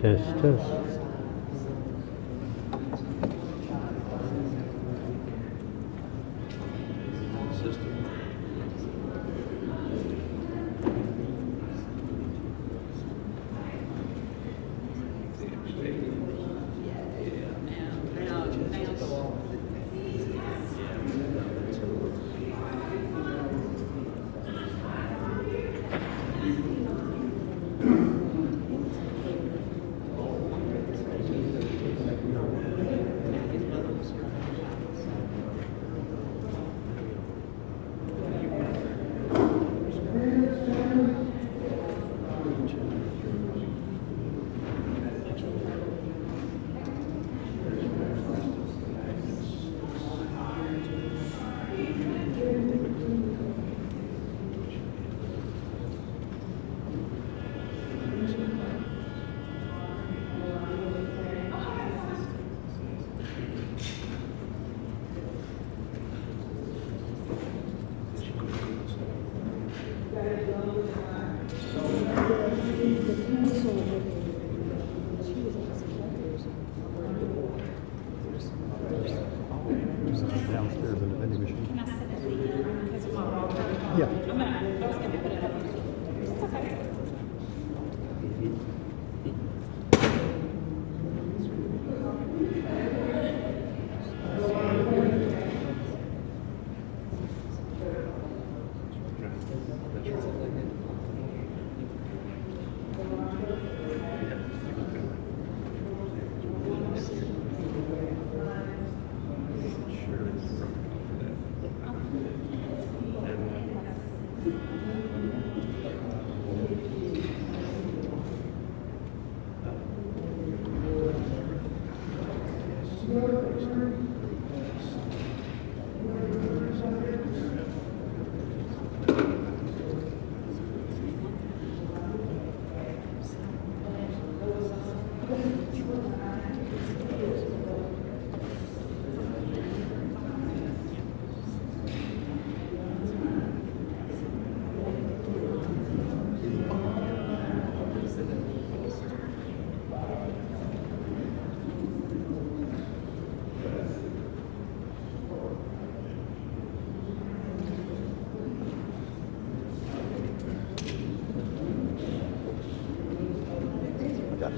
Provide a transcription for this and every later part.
Test, test.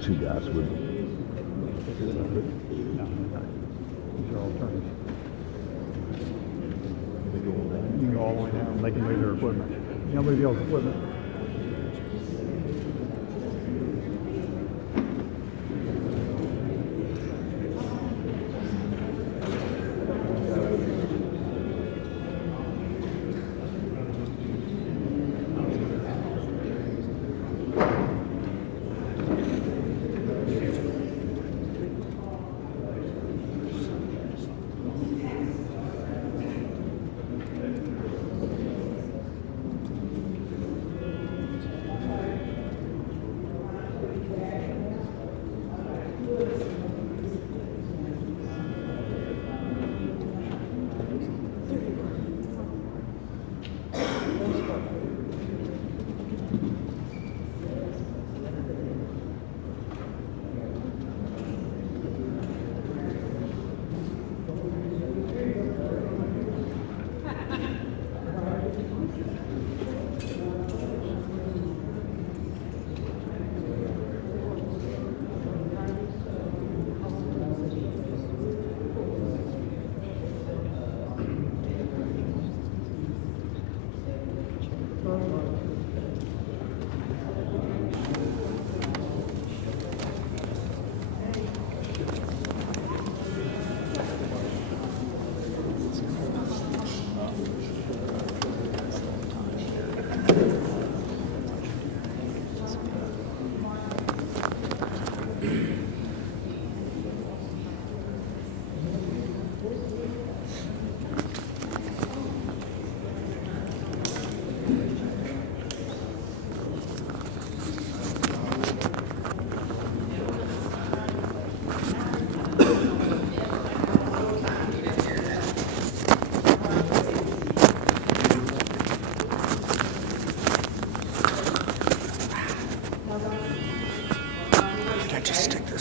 two guys with them. You can go all the way down. They can move their equipment. You know, move y'all's equipment.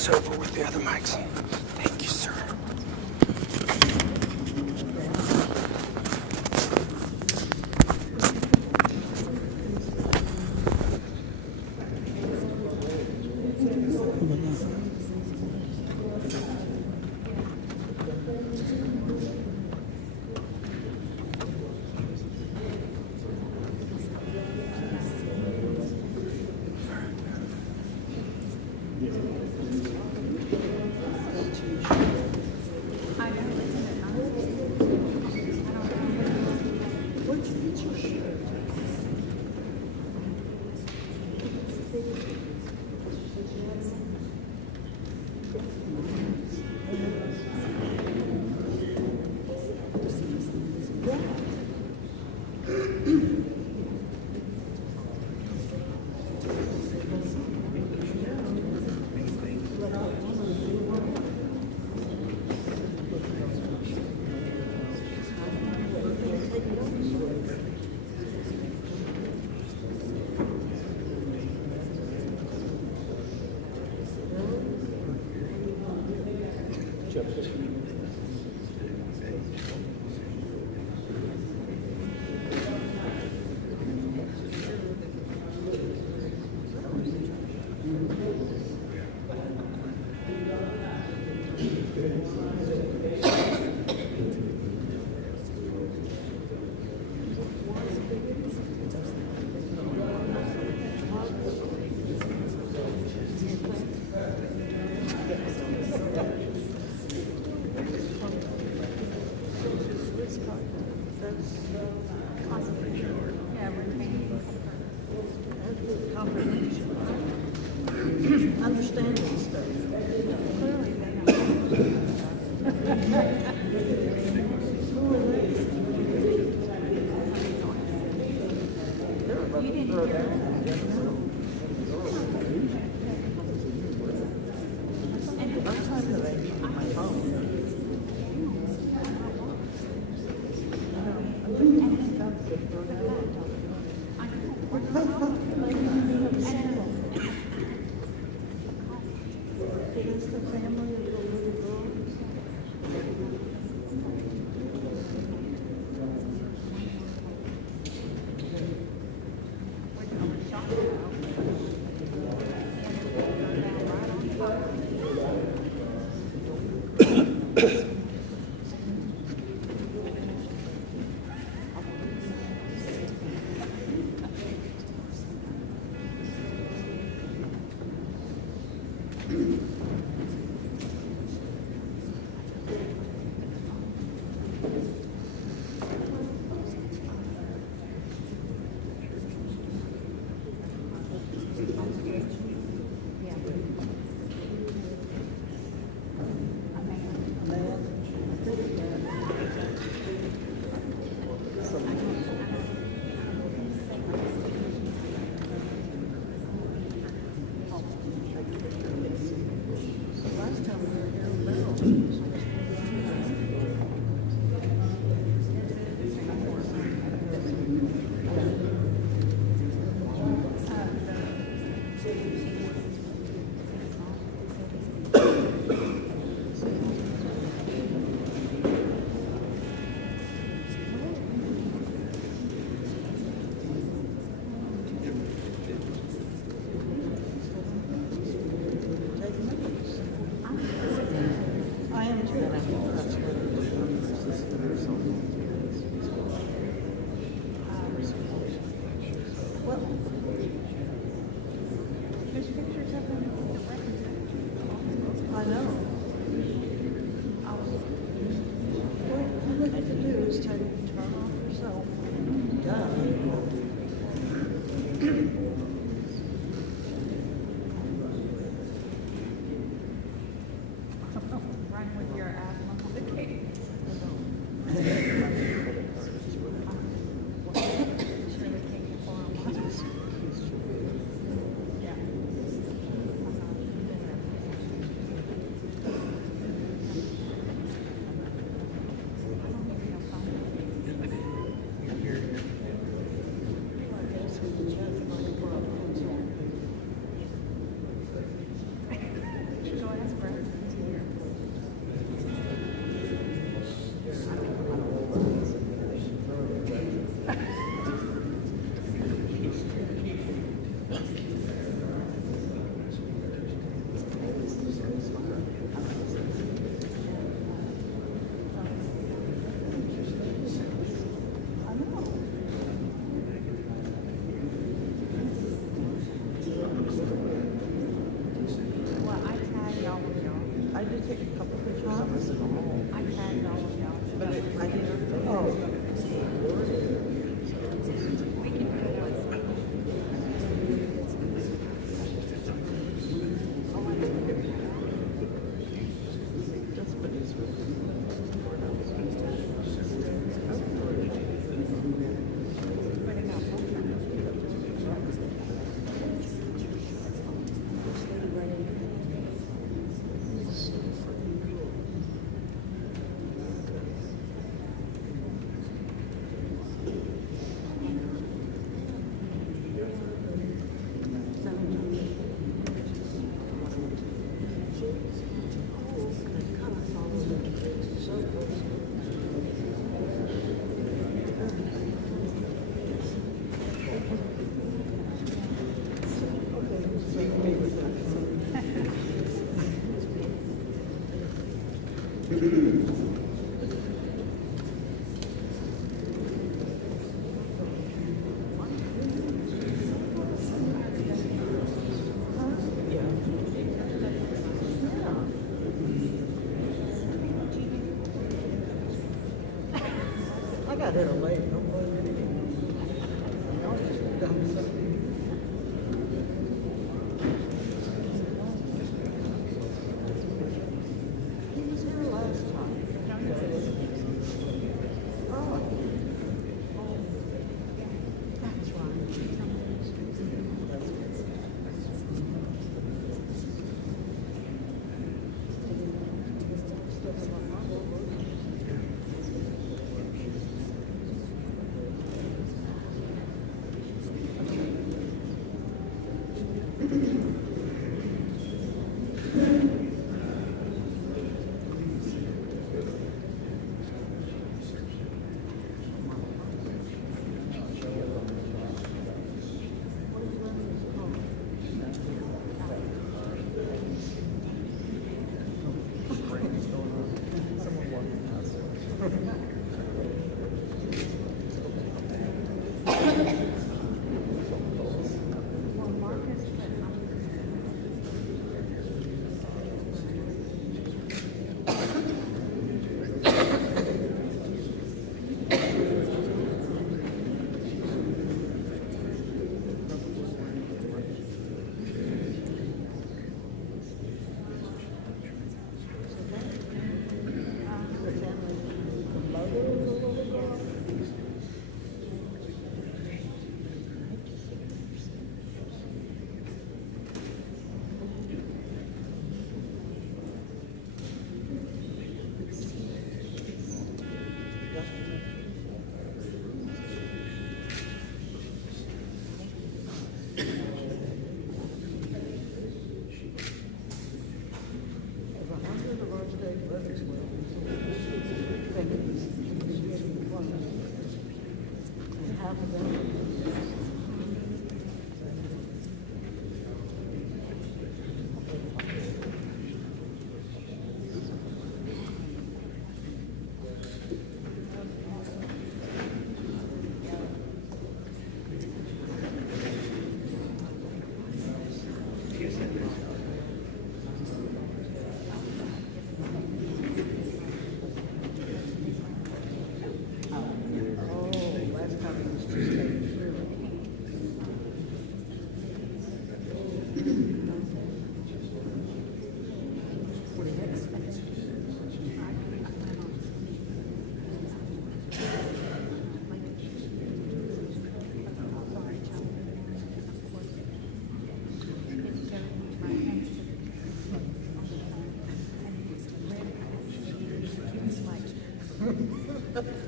Over with the other mics. Thank you, sir. Understanding stuff. Clearly they Shot. I got here late, don't blame me. He was here last time. Oh.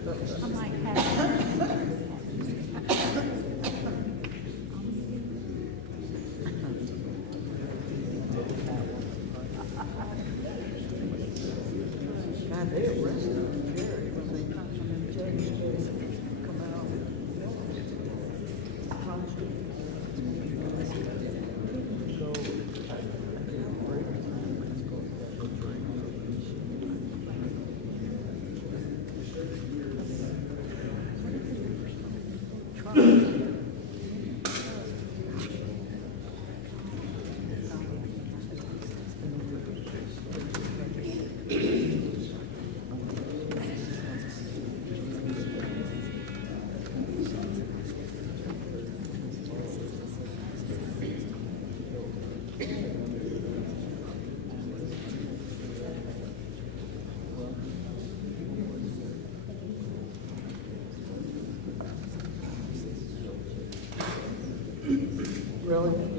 That's They arrested Jerry when they judged to come out. Really?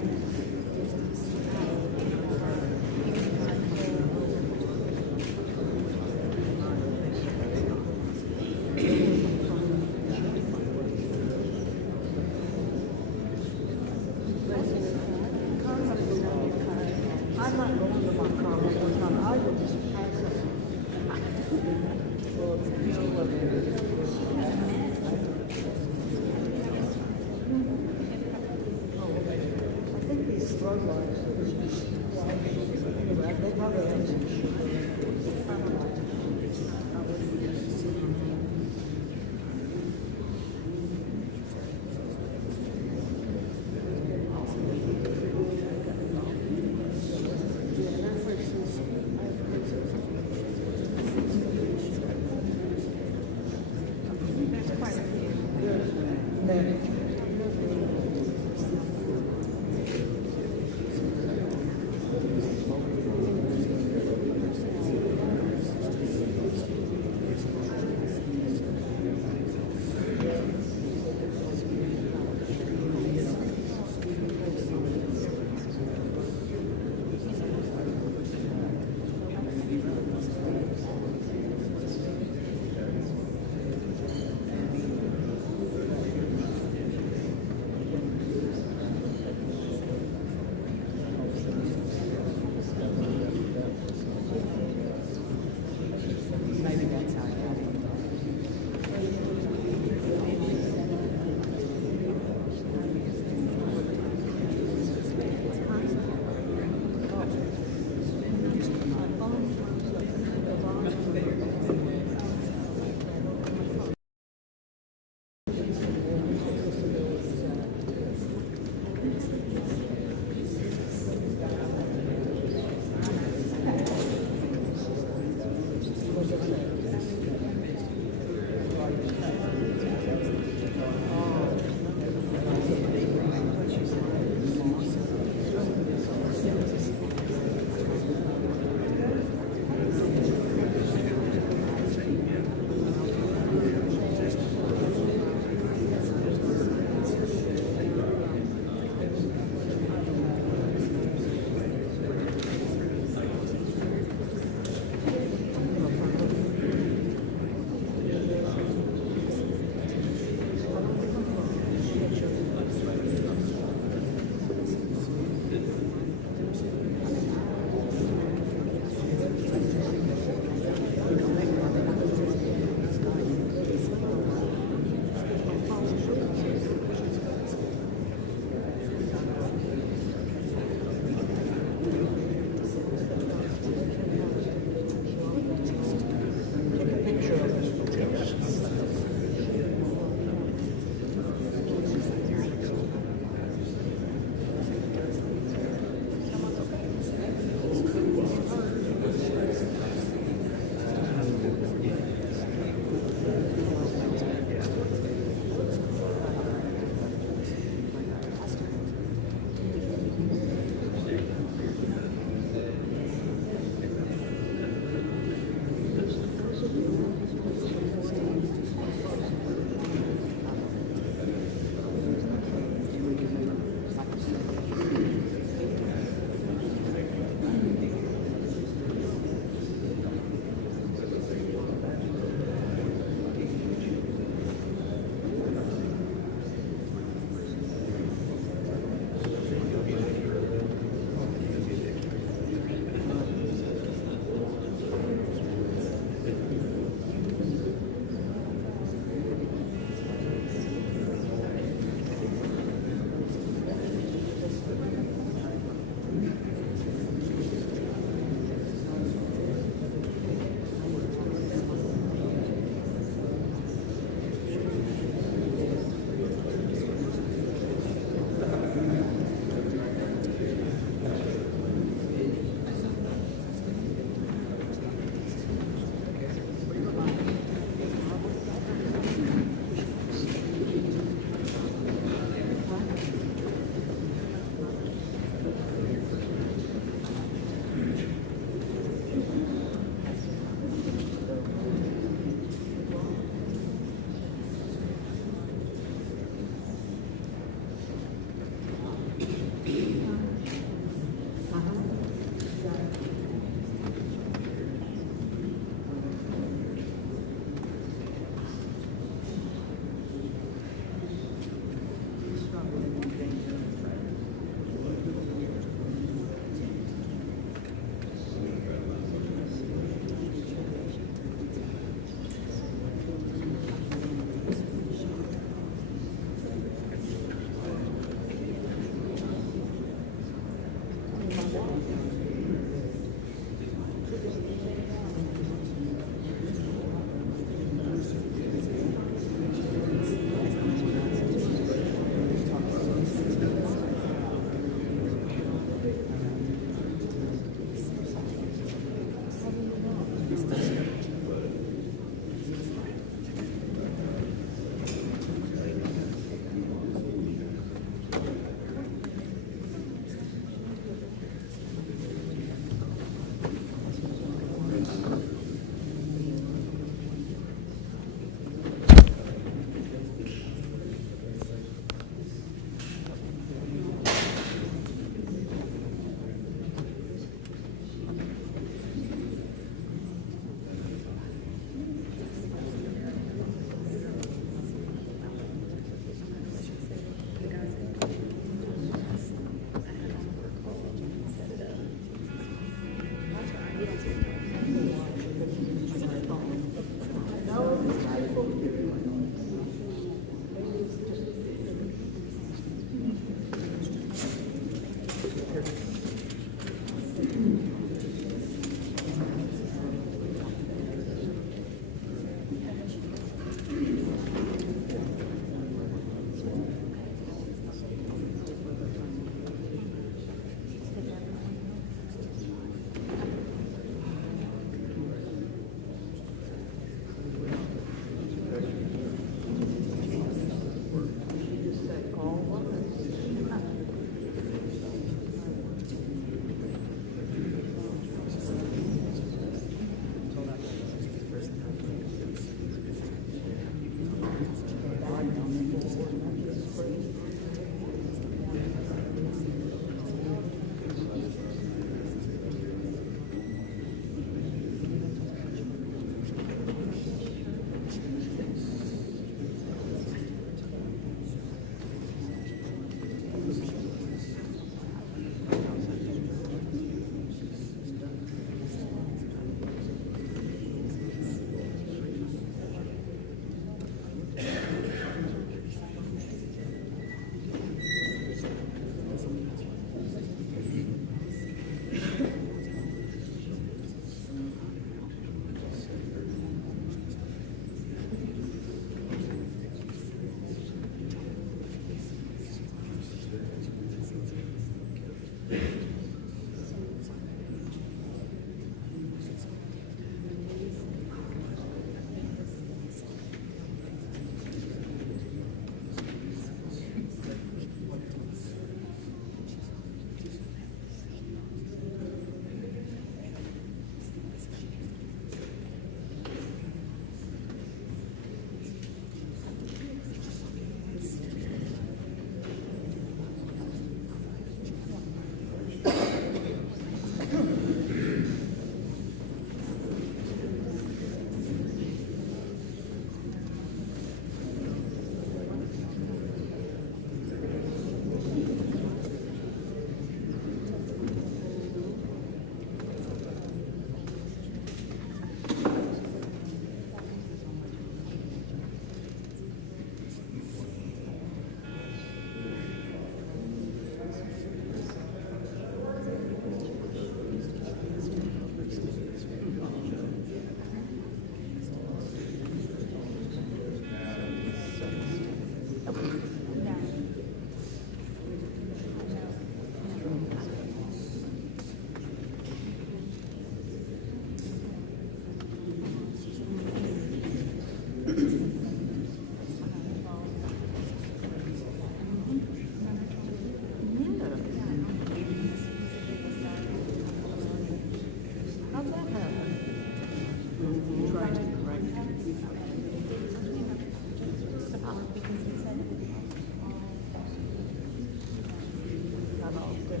mine often.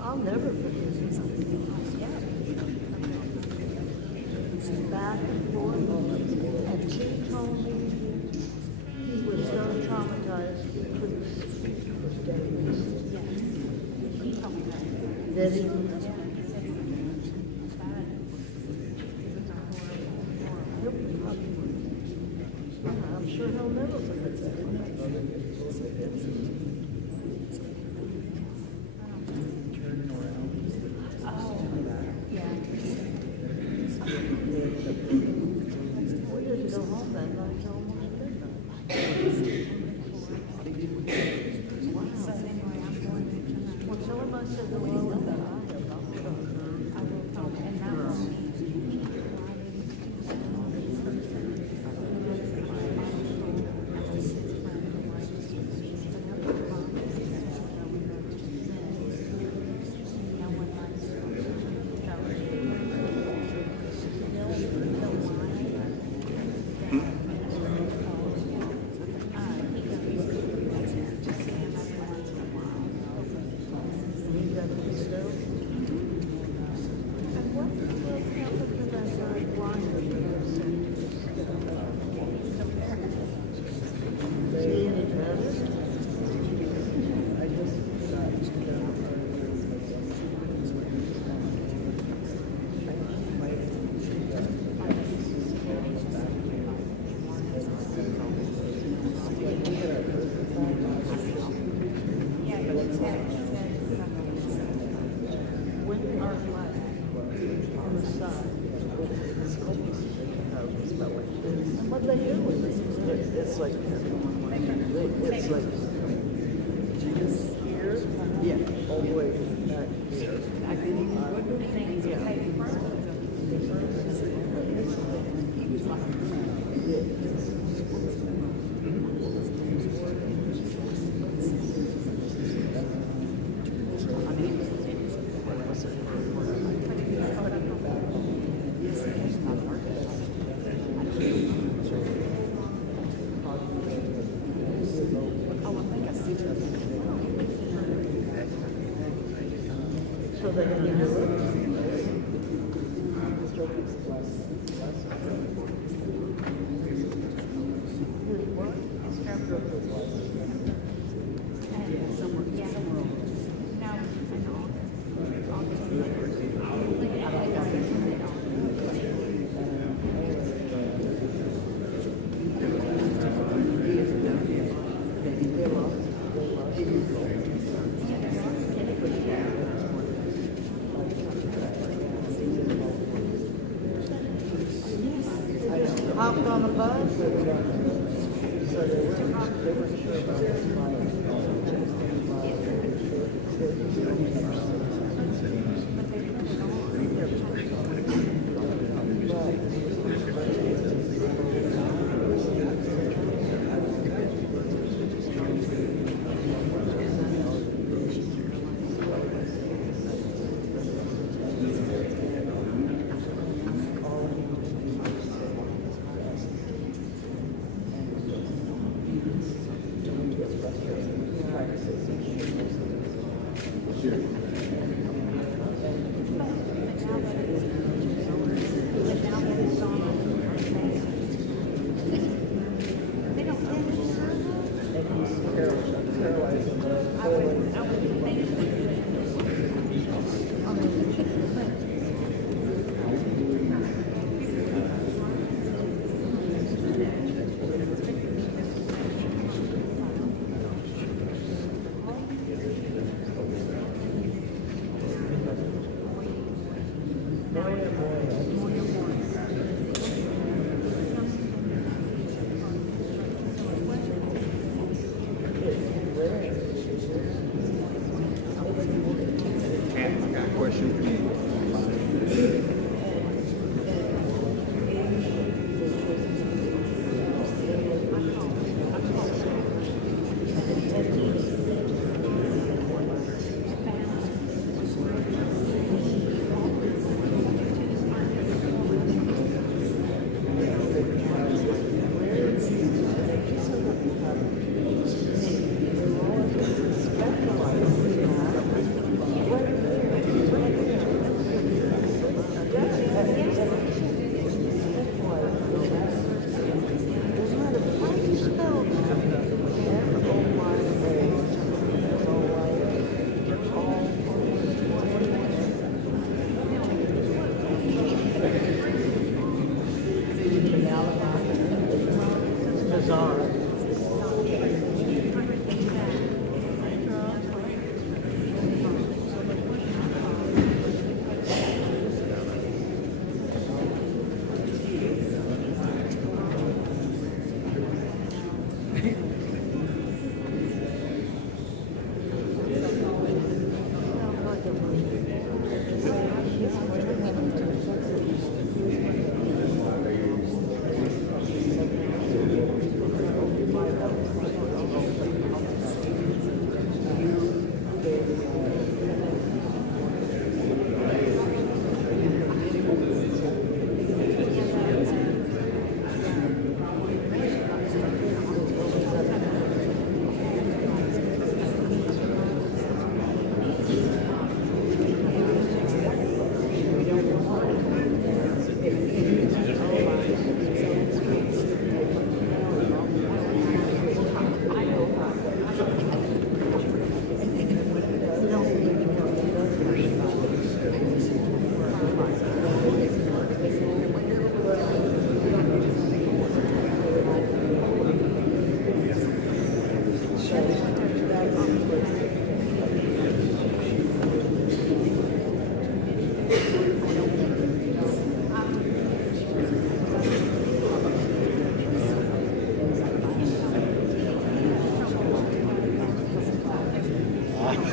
I'll never forget him. Back and forth. And she told me he was so traumatized he couldn't speak for days. Did he? I'm sure he'll never forget that. We didn't go home that night till almost midnight. Wow. Well, tell him I said hello and that I have not talked to her. I will talk to her. What they do with it? It's like here. Yeah, all the way back here. So they're going to do it? Hopped on a bus? So they weren't sure about Sure.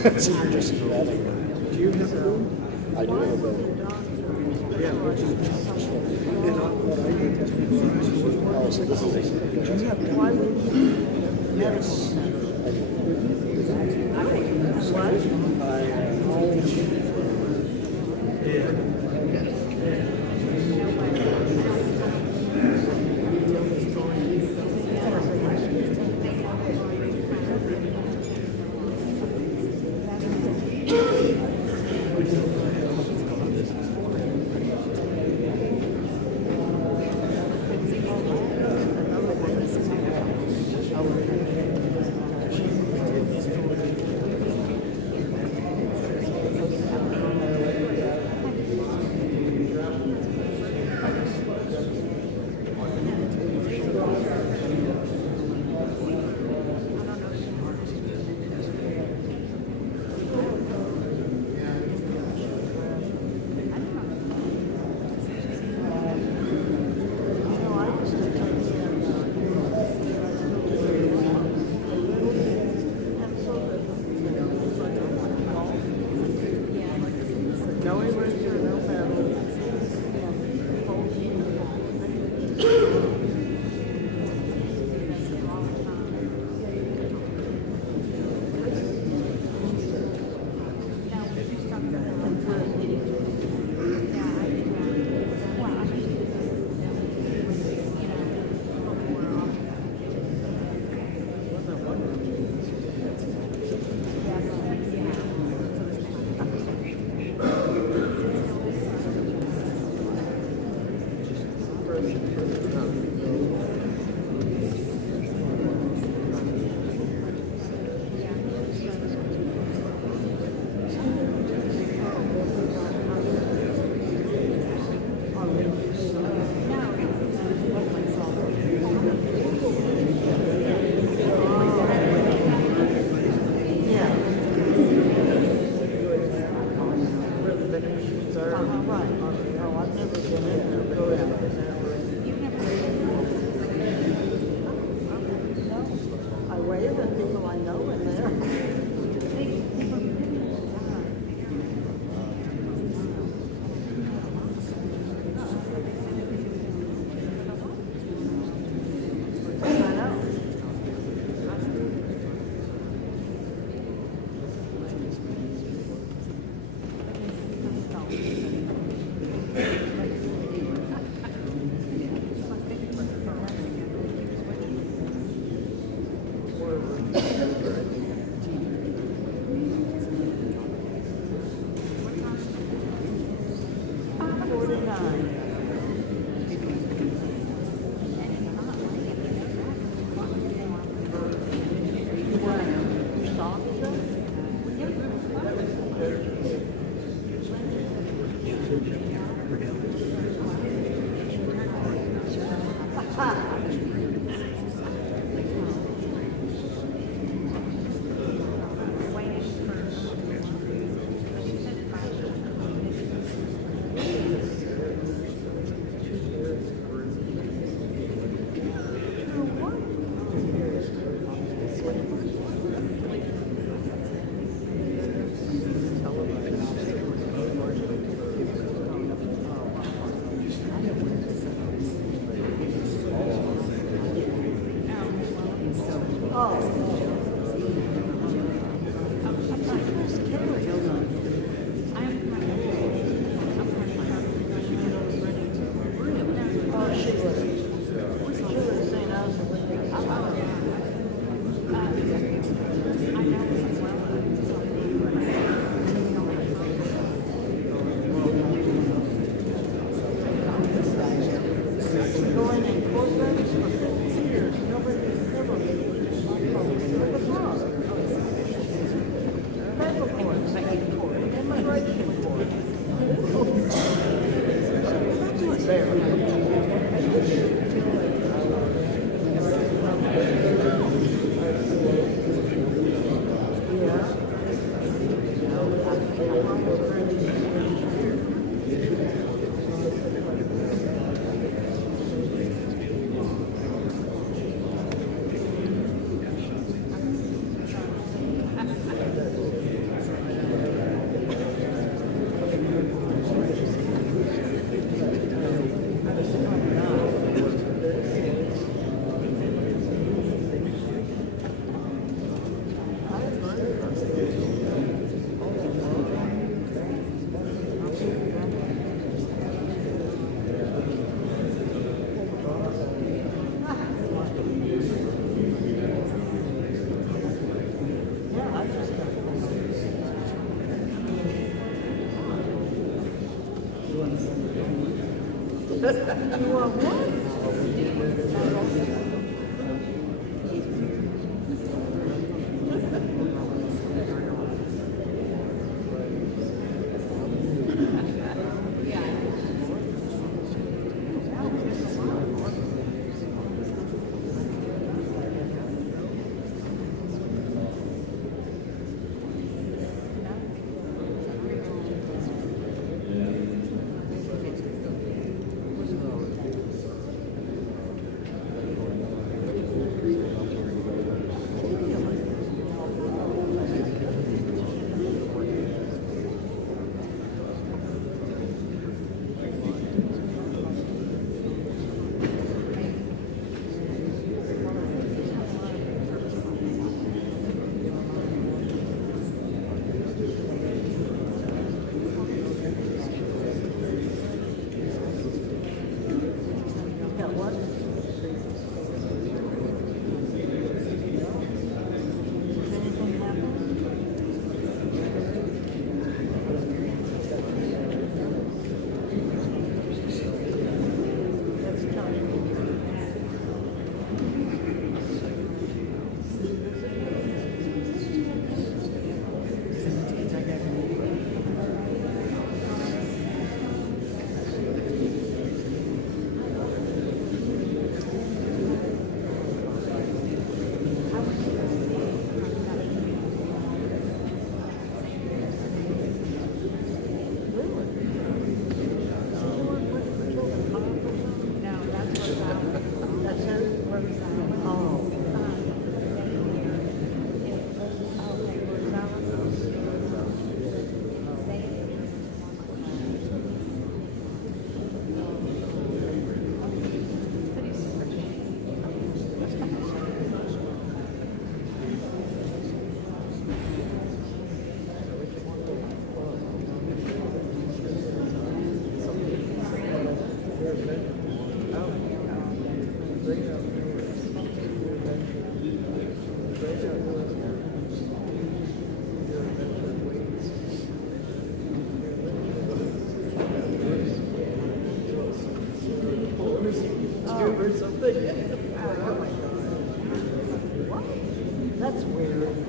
So you're just vetting. Do you have a bill? I do have a bill. Yeah, which is, and what I did was we went to, Oh, so this is do you have, Why would you? yes. What? no eraser, no paddle. You are what? That's weird.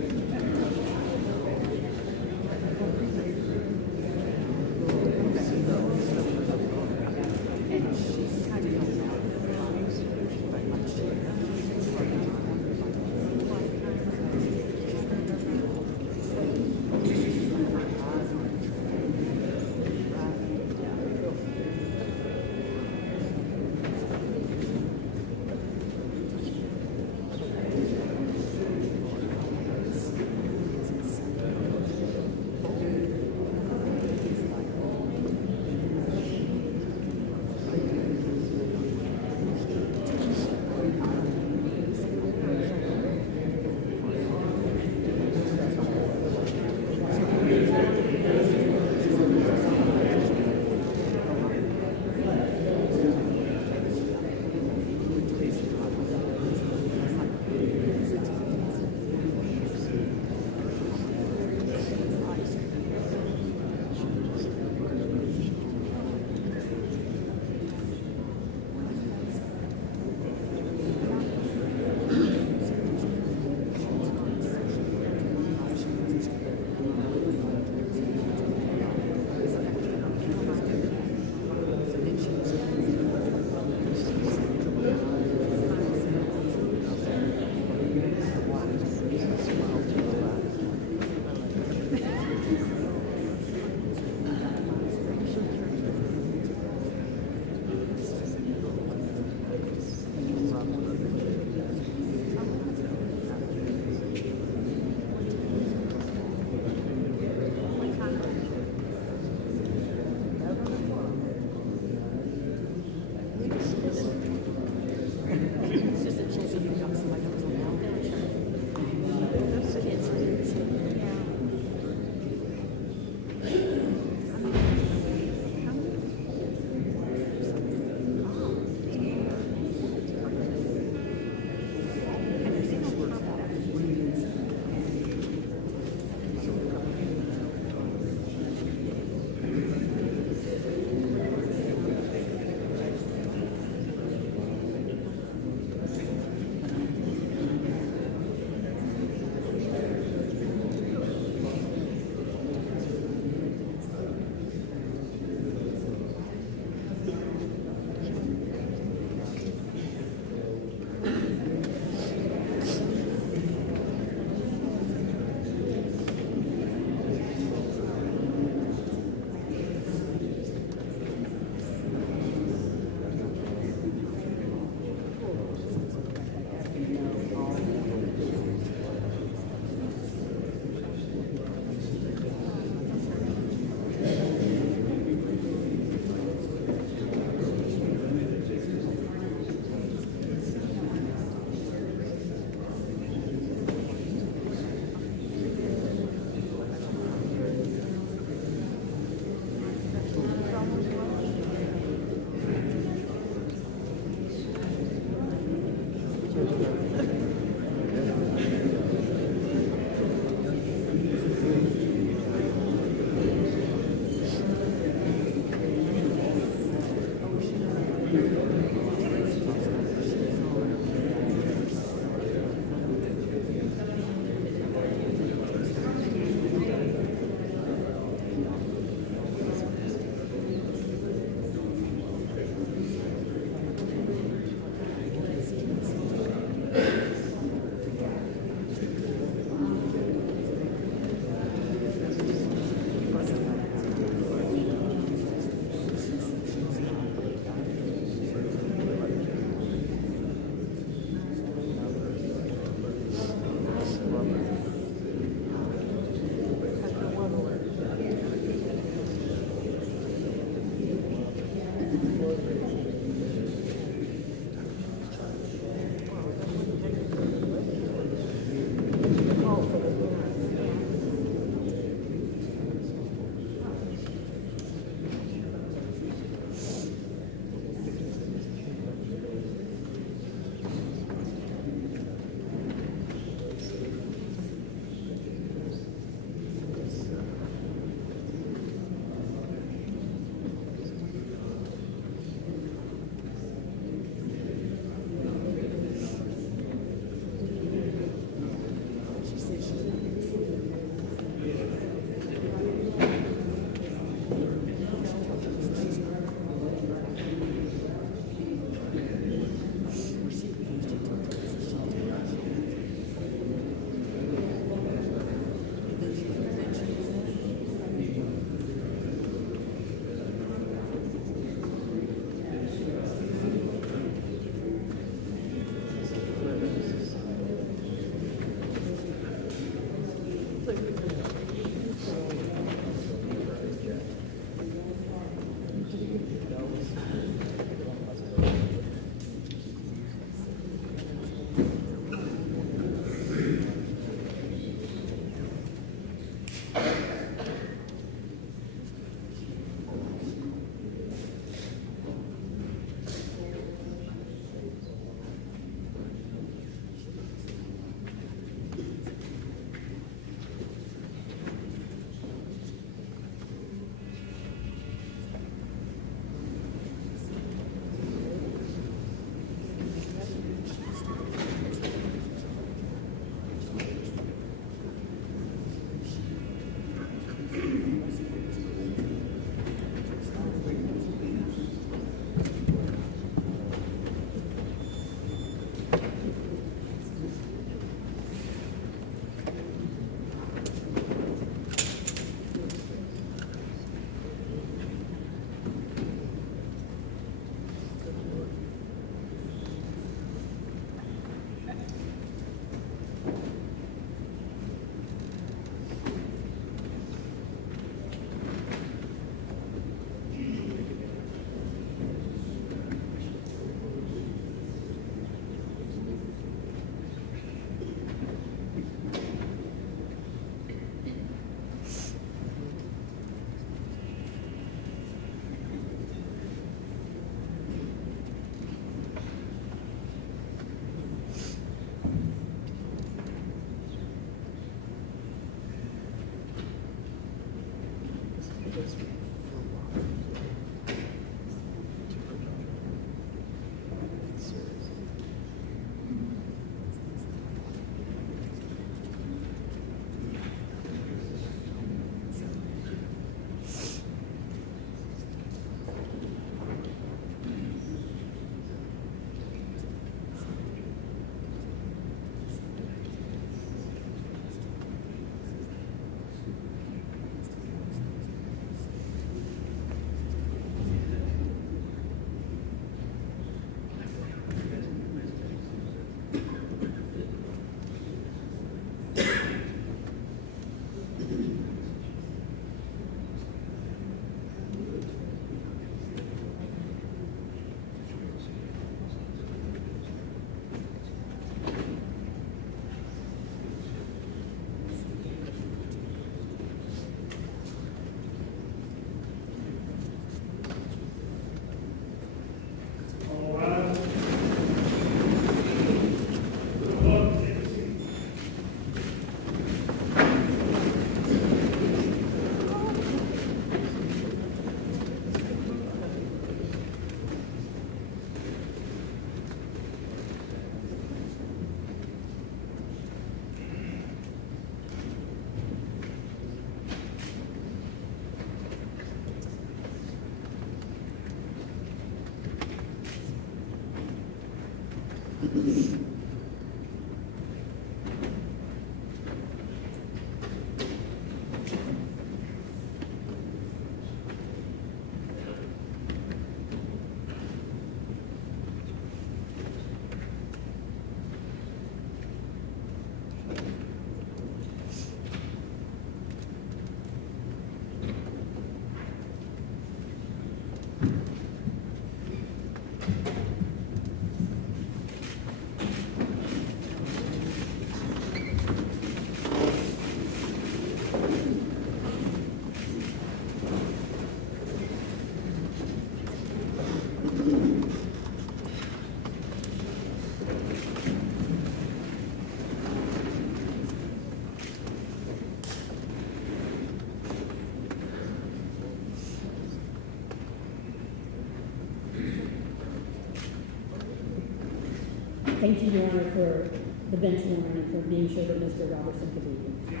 Thank you, Your Honor, for the bench warrant and for being sure that Mr. Robertson could be here.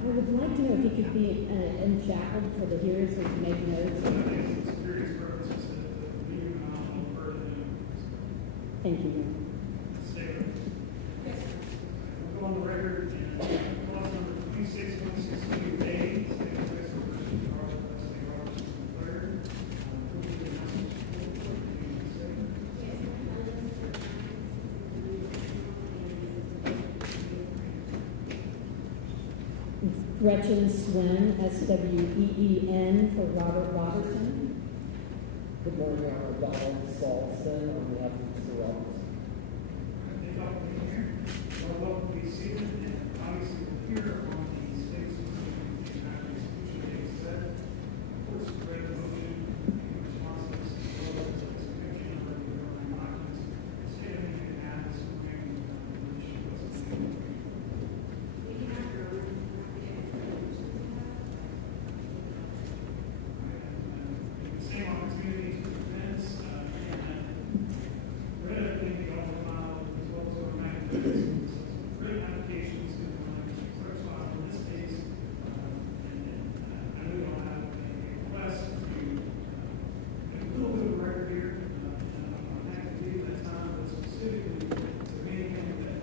I would like to know if he could be unshackled for the hearing so he can make notes. Thank you, Your Honor. Go on the record and clause number 26162A, Gretchen Sween, S-W-E-E-N, for Robert Roberson. Good morning, Your Honor. Donald Salston on behalf of Mr. Robertson. welcome to be seated, and obviously we're here on the state's Constitution Day set. Of course, we read the motion in response to this conviction of the underlying documents. State of anything to add this morning, which wasn't same opportunity to defense, and read everything the author filed as well as our magazines. Great applications in the clerk's file in this case, and I know y'all have a request to make a little bit of a record here, and I'm happy to leave that time, but specifically to anything that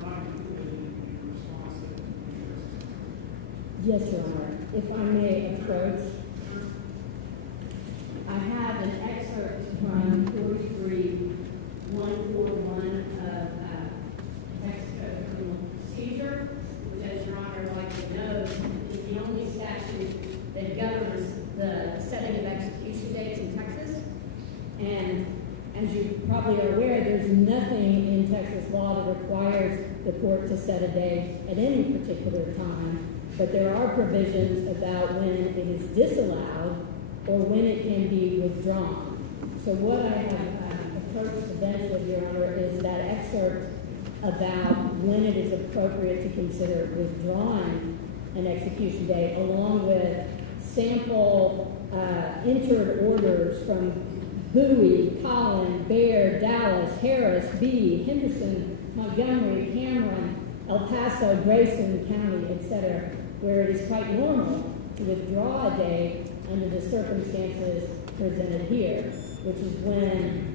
not included in the response that Yes, Your Honor. If I may approach. I have an excerpt from 43-141 of Texas Code of Criminal Procedure, which, as Your Honor likely knows, is the only statute that governs the setting of execution dates in Texas. And as you probably are aware, there's nothing in Texas law that requires the court to set a date at any particular time, but there are provisions about when it is disallowed or when it can be withdrawn. So what I have approached the bench with, Your Honor, is that excerpt about when it is appropriate to consider withdrawing an execution date, along with sample entered orders from Bowie, Collin, Baird, Dallas, Harris, Bee, Henderson, Montgomery, Cameron, El Paso, Grayson County, etc., where it is quite normal to withdraw a date under the circumstances presented here, which is when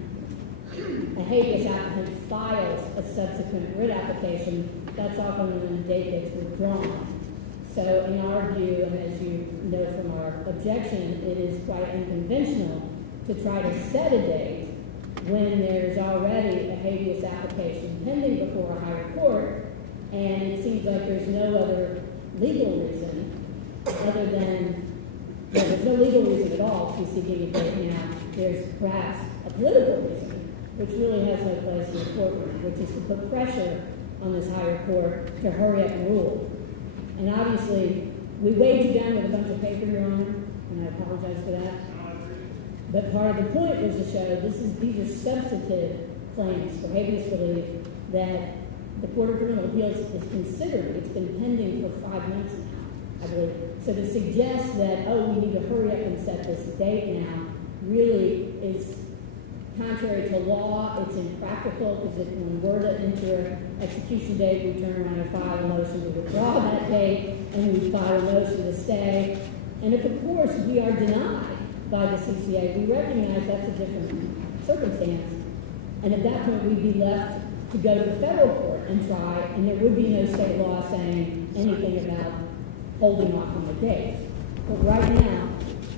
a habeas applicant files a subsequent writ application. That's often when the date gets withdrawn. So in our view, and as you know from our objection, it is quite unconventional to try to set a date when there's already a habeas application pending before a higher court, and it seems like there's no other legal reason other than, well, there's no legal reason at all to be seeking a date now. There's perhaps a political reason, which really has no place in the courtroom, which is to put pressure on this higher court to hurry up and rule. And obviously, we weighed you down with a bunch of paper, Your Honor, and I apologize for that. But part of the point was to show these are substantive claims for habeas relief that the Court of Criminal Appeals is considering. It's been pending for 5 months now, I believe. So to suggest that, oh, we need to hurry up and set this date now, really is contrary to law. It's impractical, because if when we're to enter an execution date, we turn around and file a motion to withdraw that date, and we file a motion to stay. And if, of course, we are denied by the CCA, we recognize that's a different circumstance. And at that point, we'd be left to go to the federal court and try, and there would be no state law saying anything about holding off on the date. But right now,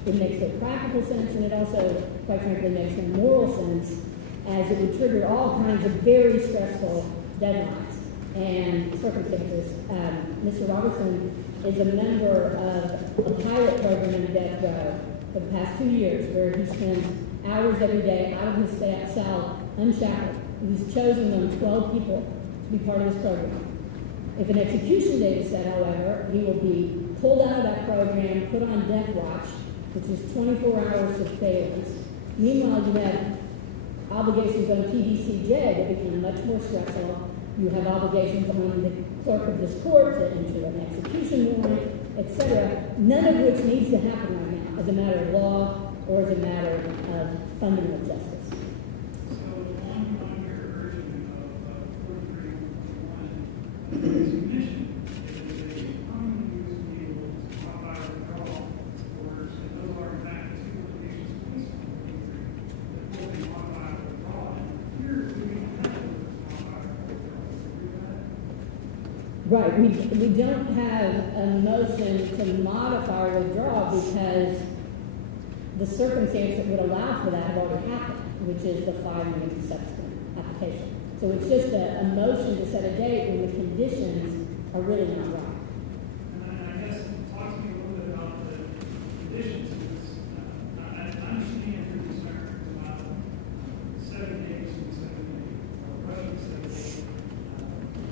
it makes no practical sense, and it also, quite frankly, makes no moral sense, as it would trigger all kinds of very stressful deadlines and circumstances. Mr. Robertson is a member of a pilot program in death row for the past 2 years, where he spends hours every day out of his cell unshackled. He's chosen them 12 people to be part of his program. If an execution date is set, however, he will be pulled out of that program, put on death watch, which is 24 hours surveillance. Meanwhile, you have obligations on TDCJ that become much more stressful. You have obligations on the clerk of this court to enter an execution warrant, etc., none of which needs to happen right now as a matter of law or as a matter of fundamental justice. So on your urging of 43.1, as you mentioned, it is a commonly used vehicle to modify withdrawal orders, and those are in fact two limitations placed on 43 that will be modified withdrawal. And here we don't have to modify withdrawal. Right, we don't have a motion to modify or withdraw because the circumstance that would allow for that have already happened, which is the filing of the subsequent application. So it's just a motion to set a date when the conditions are really not right. And I guess talk to me a little bit about the conditions. I understand your concern about 7 days and 7 days, or rushing 7 days.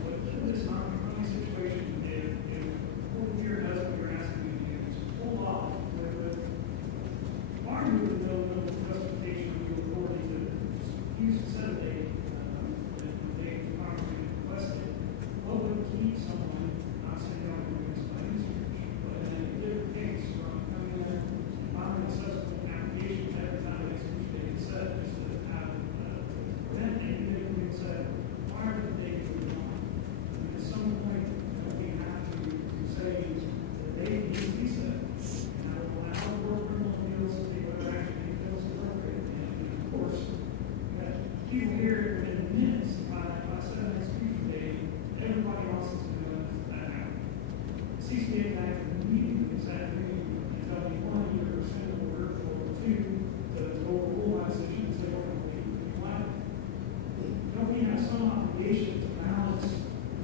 But in this non-compliant situation, if the court here does what you're asking me to do, is pull off with arguably no justification of the authority to use the 7 days when they properly requested, what would keep someone, not saying they don't do this by any stretch, but in a different case from coming in, filing a subsequent application every time an execution date is set, just to have prevent anything being said prior to the date of the law. At some point, we have to say that they need to be set, and I will allow the Court of Criminal Appeals to take whatever action they feel is appropriate. And of course, that people here in minutes by 7 execution date, everybody else is going to know that happened. The CCA back in the meeting is that agreeing and tell me 1, either rescind the order, or 2, to overrule my decision and say, okay, we want it. Don't we have some obligation to balance,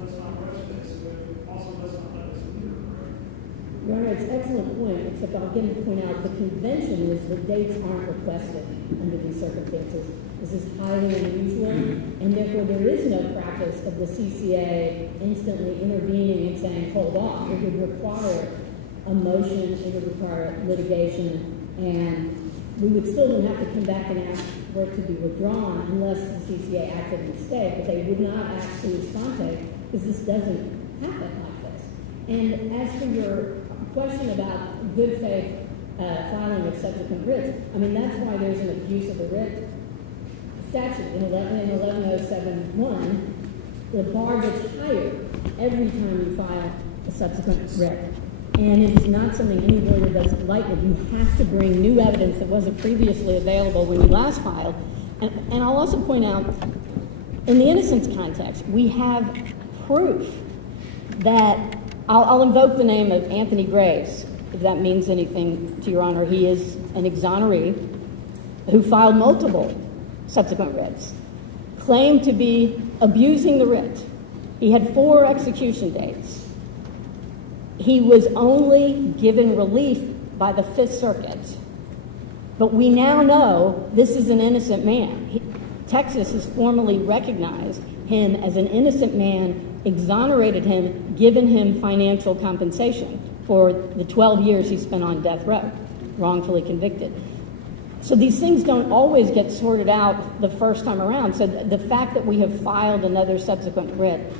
let's not rush this, but also let's not let this linger, right? Your Honor, it's an excellent point, except I'll again point out the convention is that dates aren't requested under these circumstances. This is highly unusual, and therefore there is no practice of the CCA instantly intervening and saying, hold on. It would require a motion, it would require litigation, and we would still then have to come back and ask for it to be withdrawn unless the CCA acted in state, but they would not act sui sponte because this doesn't happen like this. And as for your question about good faith filing of subsequent writs, I mean, that's why there's an abuse of the writ statute in 1107.1. The bar gets higher every time you file a subsequent writ. And it is not something any lawyer does lightly. You have to bring new evidence that wasn't previously available when you last filed. And I'll also point out, in the innocence context, we have proof that, I'll invoke the name of Anthony Graves, if that means anything to Your Honor. He is an exoneree who filed multiple subsequent writs, claimed to be abusing the writ. He had 4 execution dates. He was only given relief by the Fifth Circuit. But we now know this is an innocent man. Texas has formally recognized him as an innocent man, exonerated him, given him financial compensation for the 12 years he spent on death row, wrongfully convicted. So these things don't always get sorted out the first time around. So the fact that we have filed another subsequent writ,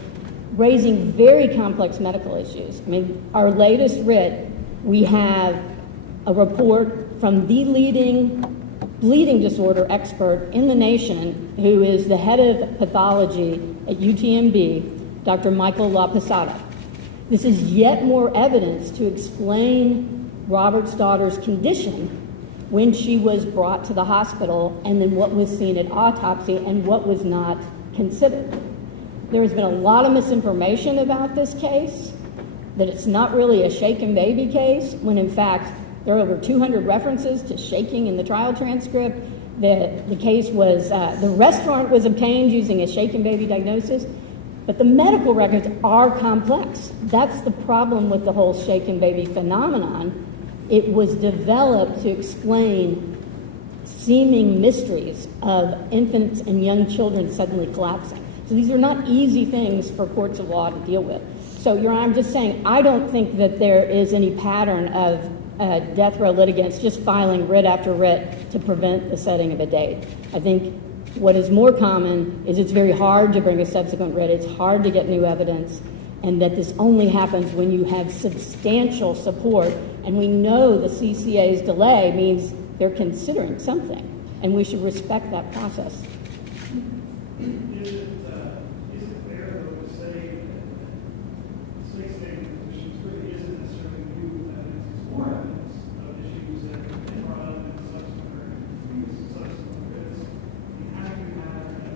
raising very complex medical issues. I mean, our latest writ, we have a report from the leading bleeding disorder expert in the nation, who is the head of pathology at UTMB, Dr. Michael La Posada. This is yet more evidence to explain Robert's daughter's condition when she was brought to the hospital, and then what was seen at autopsy and what was not considered. There has been a lot of misinformation about this case, that it's not really a shaken baby case, when in fact there are over 200 references to shaking in the trial transcript. The case was, the restaurant was obtained using a shaken baby diagnosis, but the medical records are complex. That's the problem with the whole shaken baby phenomenon. It was developed to explain seeming mysteries of infants and young children suddenly collapsing. So these are not easy things for courts of law to deal with. So, Your Honor, I'm just saying, I don't think that there is any pattern of death row litigants just filing writ after writ to prevent the setting of a date. I think what is more common is it's very hard to bring a subsequent writ, it's hard to get new evidence, and that this only happens when you have substantial support. And we know the CCA's delay means they're considering something, and we should respect that process. Is it fair, though, to say that state statement petitions really isn't necessarily new evidence, it's more evidence of issues that have been brought up in subsequent writs? And how do you have a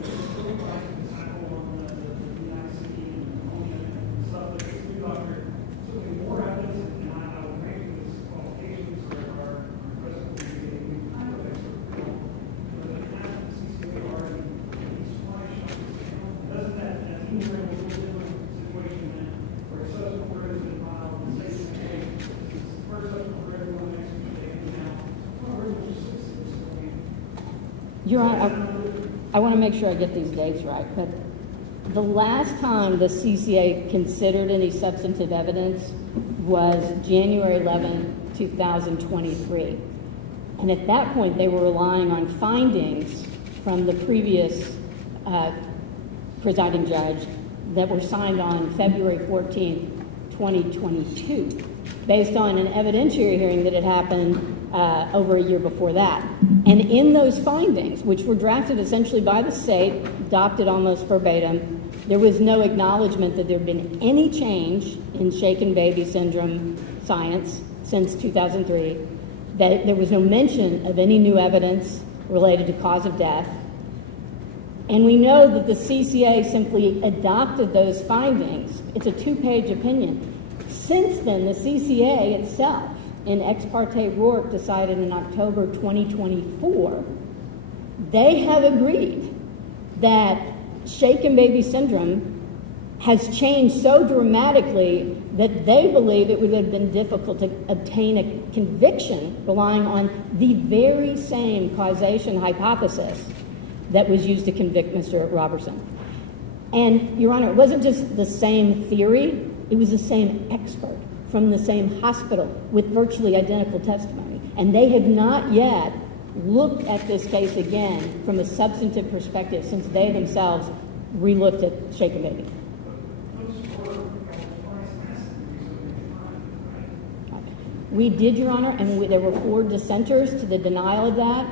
cycle on the DIC and ammonia and stuff like this? We thought there certainly more evidence, and I would make this qualifications or our present kind of expert bill, but it has the CCA already doesn't that even bring a little different situation than where a subsequent writ has been filed and the state case, first subsequent writ on the next day, and now, well, we're just 6 years away. Your Honor, I want to make sure I get these dates right, but the last time the CCA considered any substantive evidence was January 11, 2023. And at that point, they were relying on findings from the previous presiding judge that were signed on February 14, 2022, based on an evidentiary hearing that had happened over a year before that. And in those findings, which were drafted essentially by the state, adopted almost verbatim, there was no acknowledgement that there had been any change in shaken baby syndrome science since 2003, that there was no mention of any new evidence related to cause of death. And we know that the CCA simply adopted those findings. It's a 2-page opinion. Since then, the CCA itself, in Ex parte Rourke, decided in October 2024, they have agreed that shaken baby syndrome has changed so dramatically that they believe it would have been difficult to obtain a conviction relying on the very same causation hypothesis that was used to convict Mr. Roberson. And, Your Honor, it wasn't just the same theory, it was the same expert from the same hospital with virtually identical testimony. And they had not yet looked at this case again from a substantive perspective since they themselves re-looked at shaken baby. Those were twice less than We did, Your Honor, and there were 4 dissenters to the denial of that.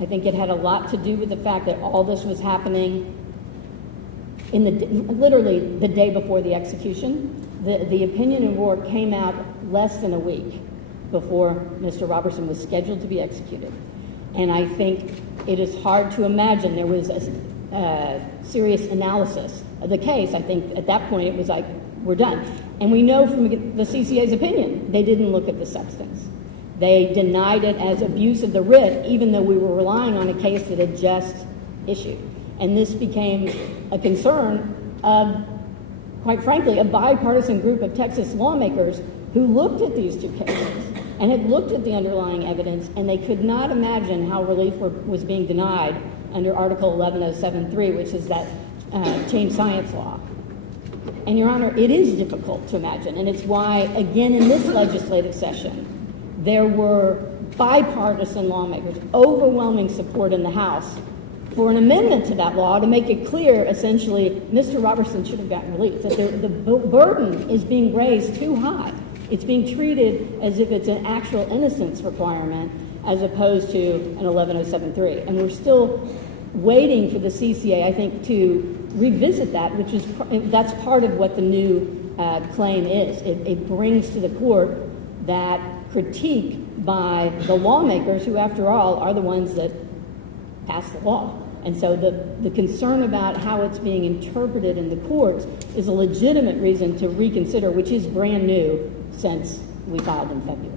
I think it had a lot to do with the fact that all this was happening literally the day before the execution. The opinion in Rourke came out less than a week before Mr. Roberson was scheduled to be executed. And I think it is hard to imagine there was a serious analysis of the case. I think at that point it was like, we're done. And we know from the CCA's opinion, they didn't look at the substance. They denied it as abuse of the writ, even though we were relying on a case that had just issued. And this became a concern of, quite frankly, a bipartisan group of Texas lawmakers who looked at these 2 cases and had looked at the underlying evidence, and they could not imagine how relief was being denied under Article 11073, which is that changed science law. And, Your Honor, it is difficult to imagine, and it's why, again, in this legislative session, there were bipartisan lawmakers, overwhelming support in the House for an amendment to that law to make it clear, essentially, Mr. Roberson should have gotten relief, that the burden is being raised too high. It's being treated as if it's an actual innocence requirement as opposed to an 11073. And we're still waiting for the CCA, I think, to revisit that, that's part of what the new claim is. It brings to the court that critique by the lawmakers, who, after all, are the ones that pass the law. And so the concern about how it's being interpreted in the courts is a legitimate reason to reconsider, which is brand new since we filed in February.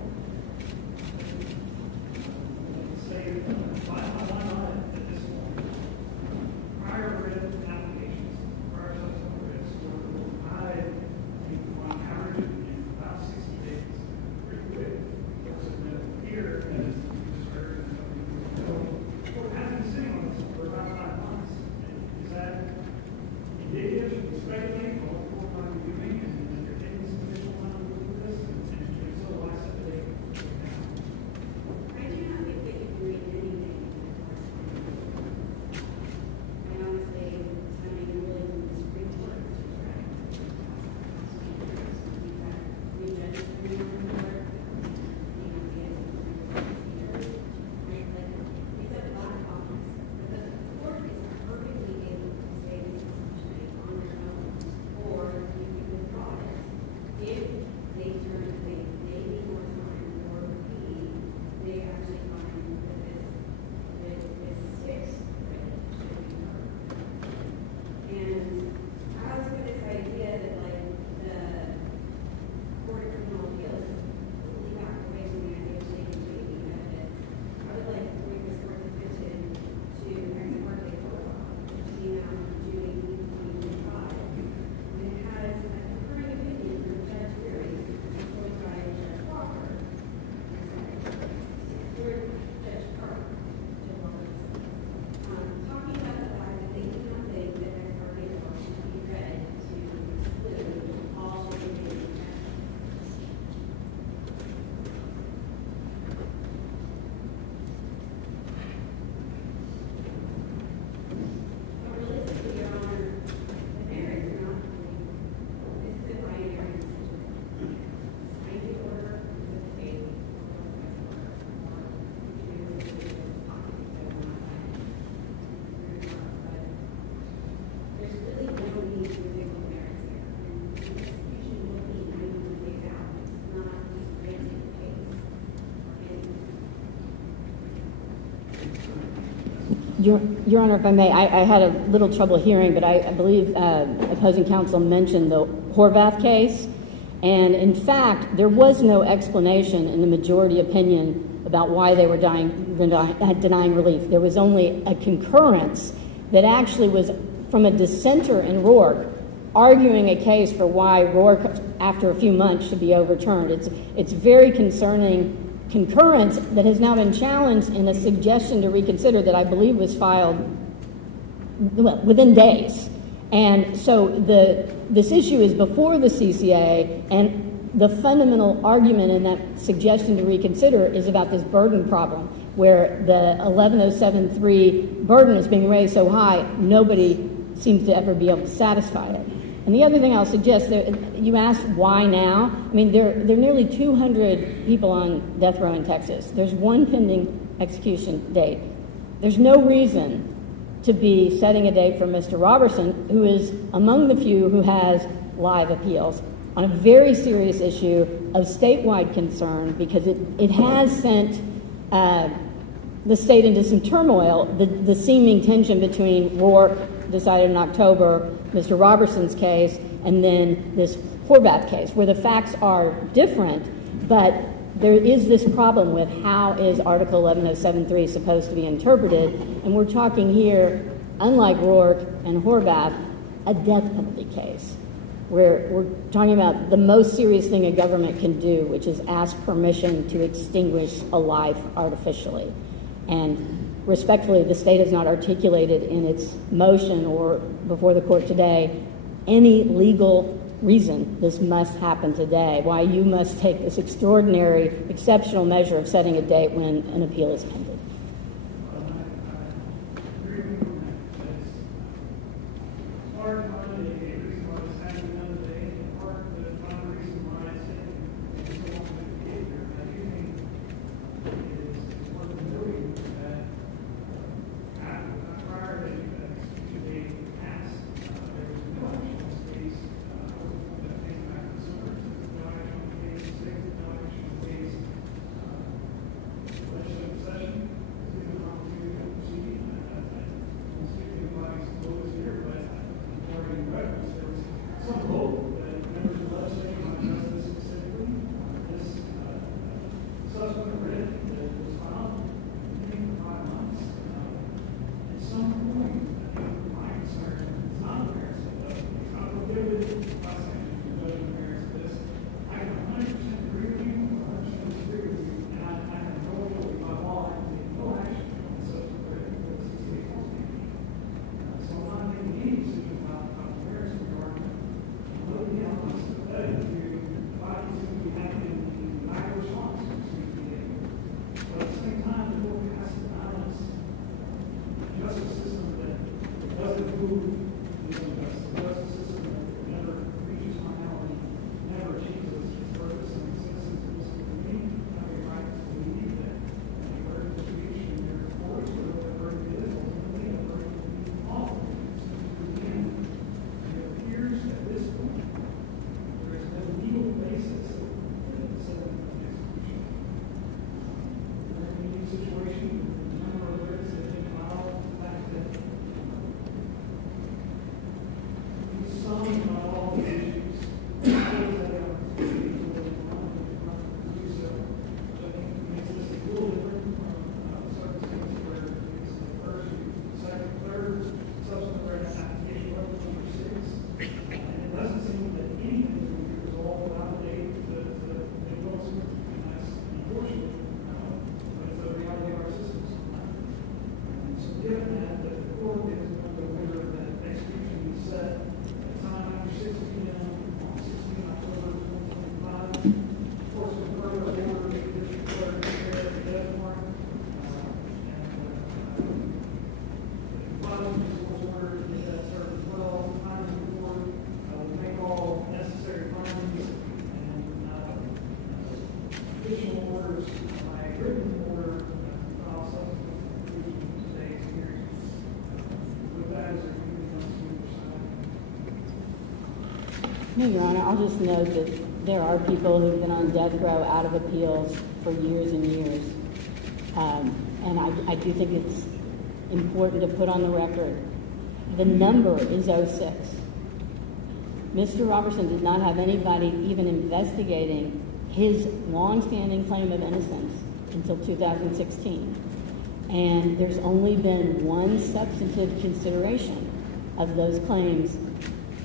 Your Honor, if I may, I had a little trouble hearing, but I believe opposing counsel mentioned the Horvath case. And in fact, there was no explanation in the majority opinion about why they were denying relief. There was only a concurrence that actually was from a dissenter in Rourke arguing a case for why Rourke, after a few months, should be overturned. It's very concerning concurrence that has now been challenged in a suggestion to reconsider that I believe was filed within days. And so this issue is before the CCA, and the fundamental argument in that suggestion to reconsider is about this burden problem, where the 11073 burden is being raised so high, nobody seems to ever be able to satisfy it. And the other thing I'll suggest, you asked why now. I mean, there are nearly 200 people on death row in Texas. There's one pending execution date. There's no reason to be setting a date for Mr. Roberson, who is among the few who has live appeals on a very serious issue of statewide concern, because it has sent the state into some turmoil. The seeming tension between Rourke, decided in October, Mr. Roberson's case, and then this Horvath case, where the facts are different, but there is this problem with how is Article 11073 supposed to be interpreted, and we're talking here, unlike Rourke and Horvath, a death penalty case. We're talking about the most serious thing a government can do, which is ask permission to extinguish a life artificially. And respectfully, the state has not articulated in its motion or before the court today any legal reason this must happen today, why you must take this extraordinary, exceptional measure of setting a date when an appeal is pending. No, Your Honor, I'll just note that there are people who've been on death row out of appeals for years and years. And I do think it's important to put on the record, the number is 06. Mr. Roberson did not have anybody even investigating his longstanding claim of innocence until 2016. And there's only been one substantive consideration of those claims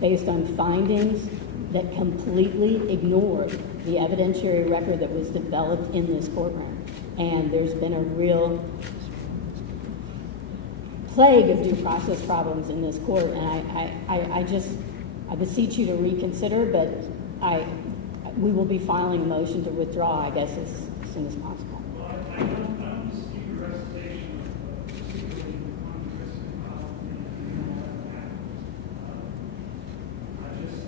based on findings that completely ignored the evidentiary record that was developed in this courtroom. And there's been a real plague of due process problems in this court. And I beseech you to reconsider, but we will be filing a motion to withdraw, I guess, as soon as possible. Well, I don't dispute your recitation of particularly the congress and I just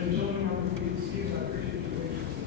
And the gentleman on the seats, I appreciate your patience.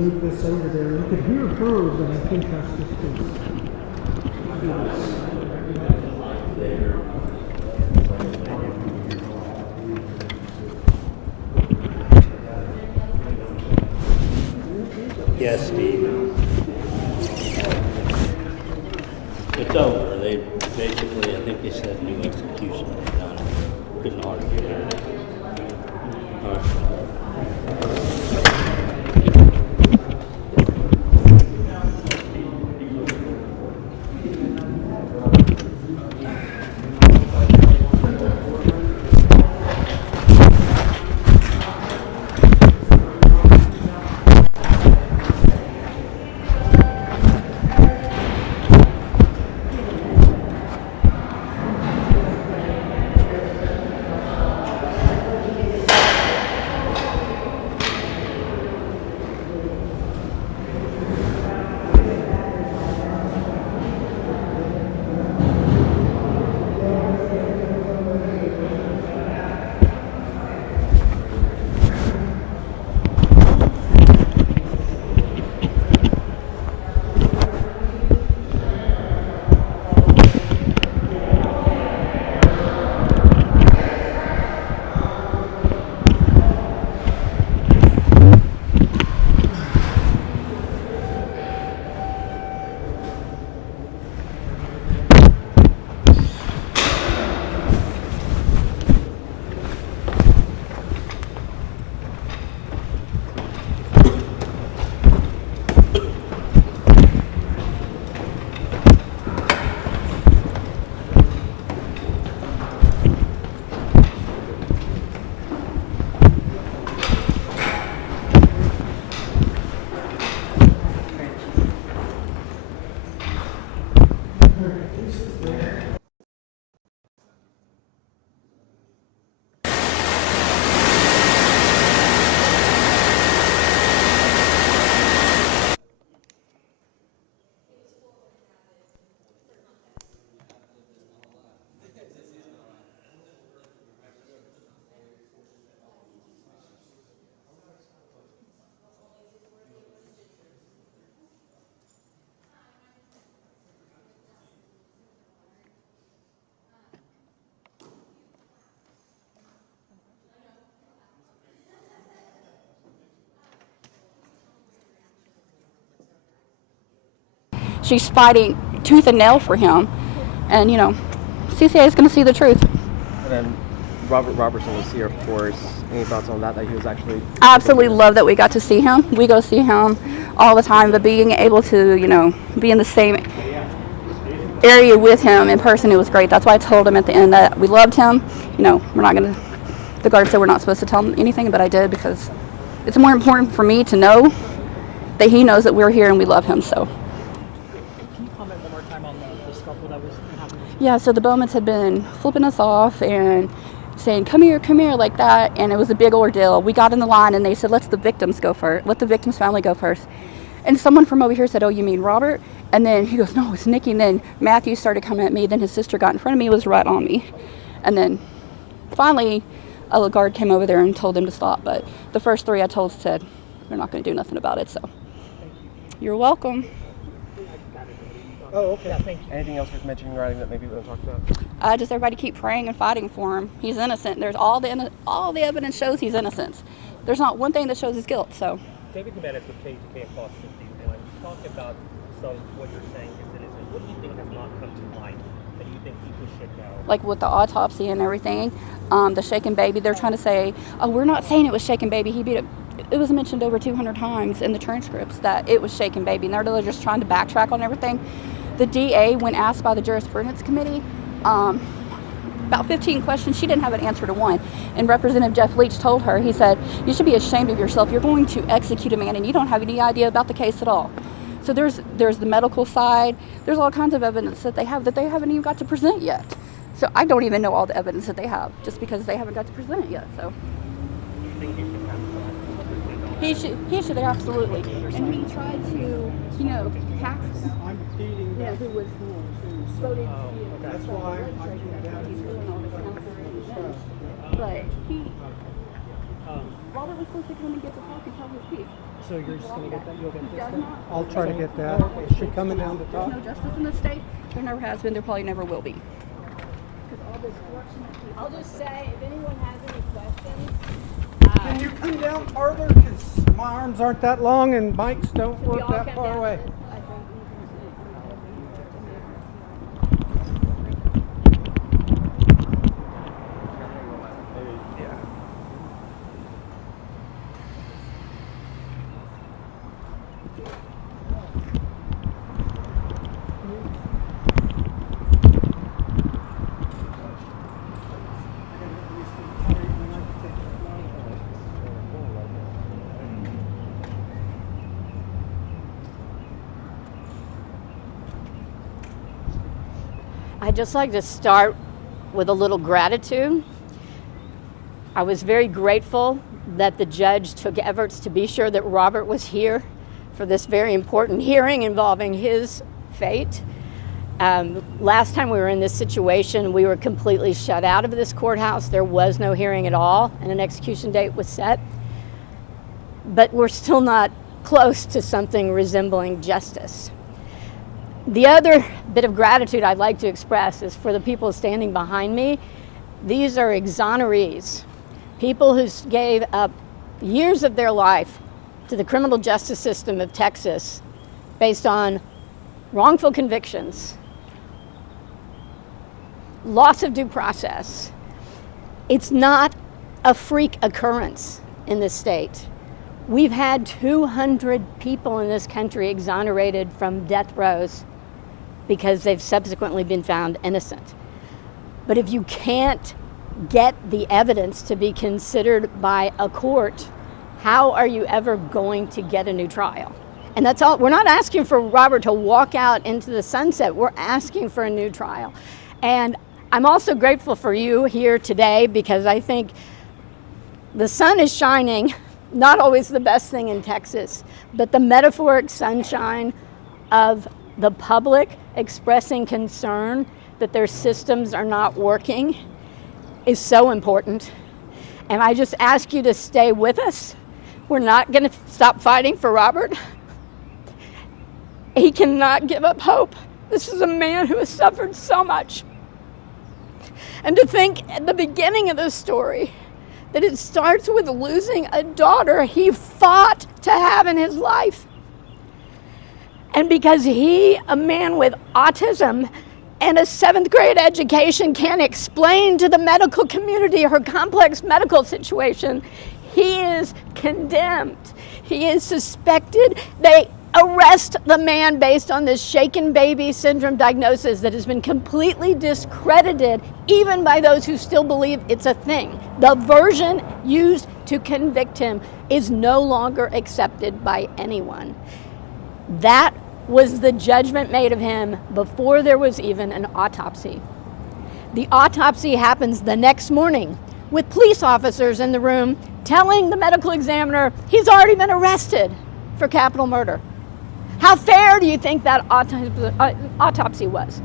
Move this over there. You could hear her, but I think that's just Yes, Steve. It's over. They basically, I think they said new execution was done. Couldn't argue it. All right. she's fighting tooth and nail for him. And, you know, CCA is going to see the truth. And then Robert Roberson was here, of course. Any thoughts on that he was actually... I absolutely love that we got to see him. We go see him all the time, but being able to, you know, be in the same area with him in person, it was great. That's why I told him at the end that we loved him. You know, we're not going to... The guard said we're not supposed to tell him anything, but I did because it's more important for me to know that he knows that we're here and we love him, so... Can you comment one more time on the scuffle that was happening? Yeah, so the Bowmans had been flipping us off and saying, come here, like that, and it was a big ordeal. We got in the line and they said, let the victim's family go first. And someone from over here said, oh, you mean Robert? And then he goes, no, it's Nikki. And then Matthew started coming at me. Then his sister got in front of me, was right on me. And then finally, a guard came over there and told them to stop. But the first three I told said, they're not going to do nothing about it, so. You're welcome. Oh, okay. Yeah, thank you. Anything else worth mentioning or anything that maybe we don't talk about? Just everybody keep praying and fighting for him. He's innocent. There's all the evidence shows he's innocent. There's not one thing that shows his guilt, so. David Jimenez with KTK Fox 51. Talk about some what you're saying is innocent. What do you think has not come to light that you think people should know? Like with the autopsy and everything, the shaken baby, they're trying to say, oh, we're not saying it was shaken baby. He beat it. It was mentioned over 200 times in the transcripts that it was shaken baby. And they're just trying to backtrack on everything. The DA, when asked by the jurisprudence committee, about 15 questions, she didn't have an answer to one. And Representative Jeff Leach told her, he said, you should be ashamed of yourself. You're going to execute a man and you don't have any idea about the case at all. So there's the medical side. There's all kinds of evidence that they haven't even got to present yet. So I don't even know all the evidence that they have just because they haven't got to present it yet. So he should absolutely. And he tried to, you know, tax who was voted to be That's why I came down here. But Robert was supposed to come and get to talk and tell his piece. So you're just going to get that? You'll get this then? I'll try to get that. Is she coming down to talk? There's no justice in this state. There never has been. There probably never will be. I'll just say, if anyone has any questions, Can you come down farther? Because my arms aren't that long and mics don't work that far away. I'd just like to start with a little gratitude. I was very grateful that the judge took efforts to be sure that Robert was here for this very important hearing involving his fate. Last time we were in this situation, we were completely shut out of this courthouse. There was no hearing at all, and an execution date was set. But we're still not close to something resembling justice. The other bit of gratitude I'd like to express is for the people standing behind me. These are exonerees, people who gave up years of their life to the criminal justice system of Texas based on wrongful convictions, loss of due process. It's not a freak occurrence in this state. We've had 200 people in this country exonerated from death rows because they've subsequently been found innocent. But if you can't get the evidence to be considered by a court, how are you ever going to get a new trial? And that's all. We're not asking for Robert to walk out into the sunset. We're asking for a new trial. And I'm also grateful for you here today because I think the sun is shining, not always the best thing in Texas, but the metaphoric sunshine of the public expressing concern that their systems are not working is so important. And I just ask you to stay with us. We're not going to stop fighting for Robert. He cannot give up hope. This is a man who has suffered so much. And to think at the beginning of this story that it starts with losing a daughter he fought to have in his life. And because he, a man with autism and a 7th grade education, can't explain to the medical community her complex medical situation, he is condemned. He is suspected. They arrest the man based on this shaken baby syndrome diagnosis that has been completely discredited, even by those who still believe it's a thing. The version used to convict him is no longer accepted by anyone. That was the judgment made of him before there was even an autopsy. The autopsy happens the next morning with police officers in the room telling the medical examiner he's already been arrested for capital murder. How fair do you think that autopsy was?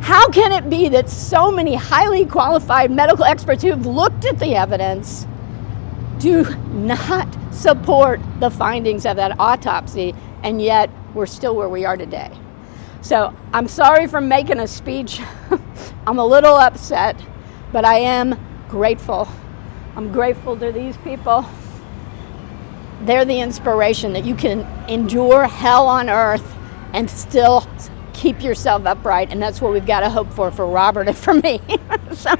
How can it be that so many highly qualified medical experts who've looked at the evidence do not support the findings of that autopsy, and yet we're still where we are today? So I'm sorry for making a speech. I'm a little upset, but I am grateful. I'm grateful to these people. They're the inspiration that you can endure hell on earth and still keep yourself upright, and that's what we've got to hope for Robert and for me. So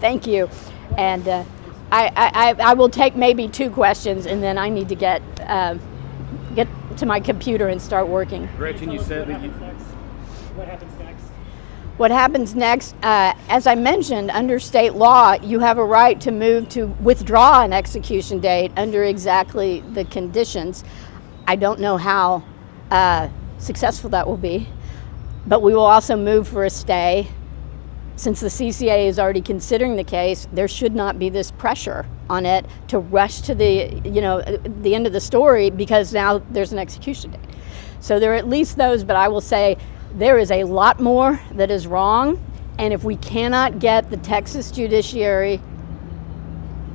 thank you. And I will take maybe 2 questions, and then I need to get to my computer and start working. Gretchen, you said that what happens next? What happens next, as I mentioned, under state law, you have a right to move to withdraw an execution date under exactly the conditions. I don't know how successful that will be, but we will also move for a stay. Since the CCA is already considering the case, there should not be this pressure on it to rush to the end of the story, because now there's an execution date. So there are at least those, but I will say there is a lot more that is wrong, and if we cannot get the Texas judiciary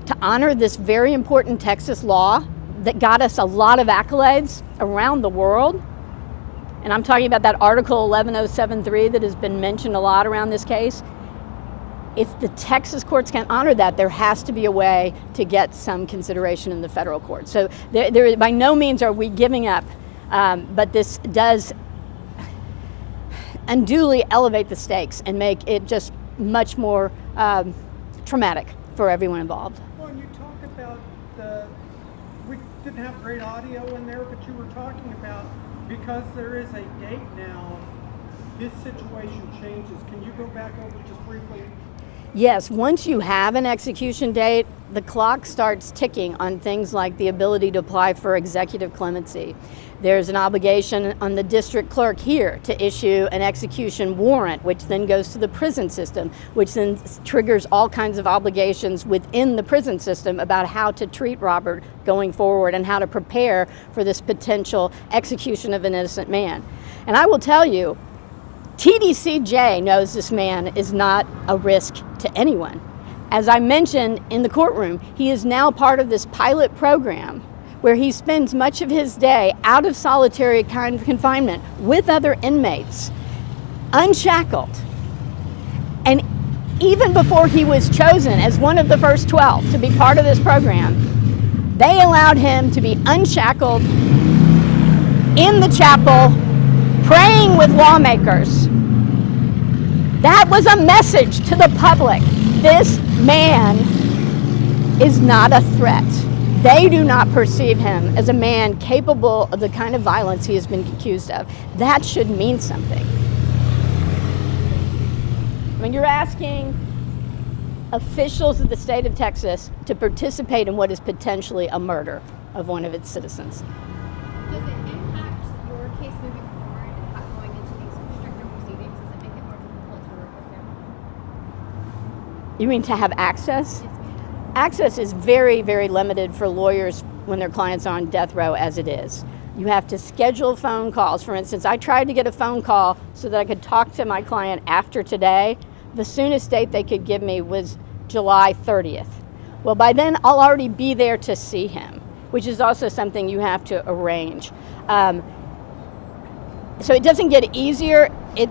to honor this very important Texas law that got us a lot of accolades around the world, and I'm talking about that Article 11073 that has been mentioned a lot around this case, if the Texas courts can't honor that, there has to be a way to get some consideration in the federal court. So there by no means are we giving up, but this does unduly elevate the stakes and make it just much more traumatic for everyone involved. Well, and you talk about we didn't have great audio in there, but you were talking about, because there is a date now, this situation changes. Can you go back over just briefly? Yes, once you have an execution date, the clock starts ticking on things like the ability to apply for executive clemency. There's an obligation on the district clerk here to issue an execution warrant, which then goes to the prison system, which then triggers all kinds of obligations within the prison system about how to treat Robert going forward and how to prepare for this potential execution of an innocent man. And I will tell you, TDCJ knows this man is not a risk to anyone. As I mentioned in the courtroom, he is now part of this pilot program where he spends much of his day out of solitary confinement with other inmates, unshackled. And even before he was chosen as one of the first 12 to be part of this program, they allowed him to be unshackled in the chapel, praying with lawmakers. That was a message to the public. This man is not a threat. They do not perceive him as a man capable of the kind of violence he has been accused of. That should mean something. When you're asking officials of the state of Texas to participate in what is potentially a murder of one of its citizens. Does it impact your case moving forward and going into these stricter proceedings? Does it make it more difficult to work with him? You mean to have access? Access is very, very limited for lawyers when their clients are on death row as it is. You have to schedule phone calls. For instance, I tried to get a phone call so that I could talk to my client after today. The soonest date they could give me was July 30th. Well, by then I'll already be there to see him, which is also something you have to arrange. So it doesn't get easier. It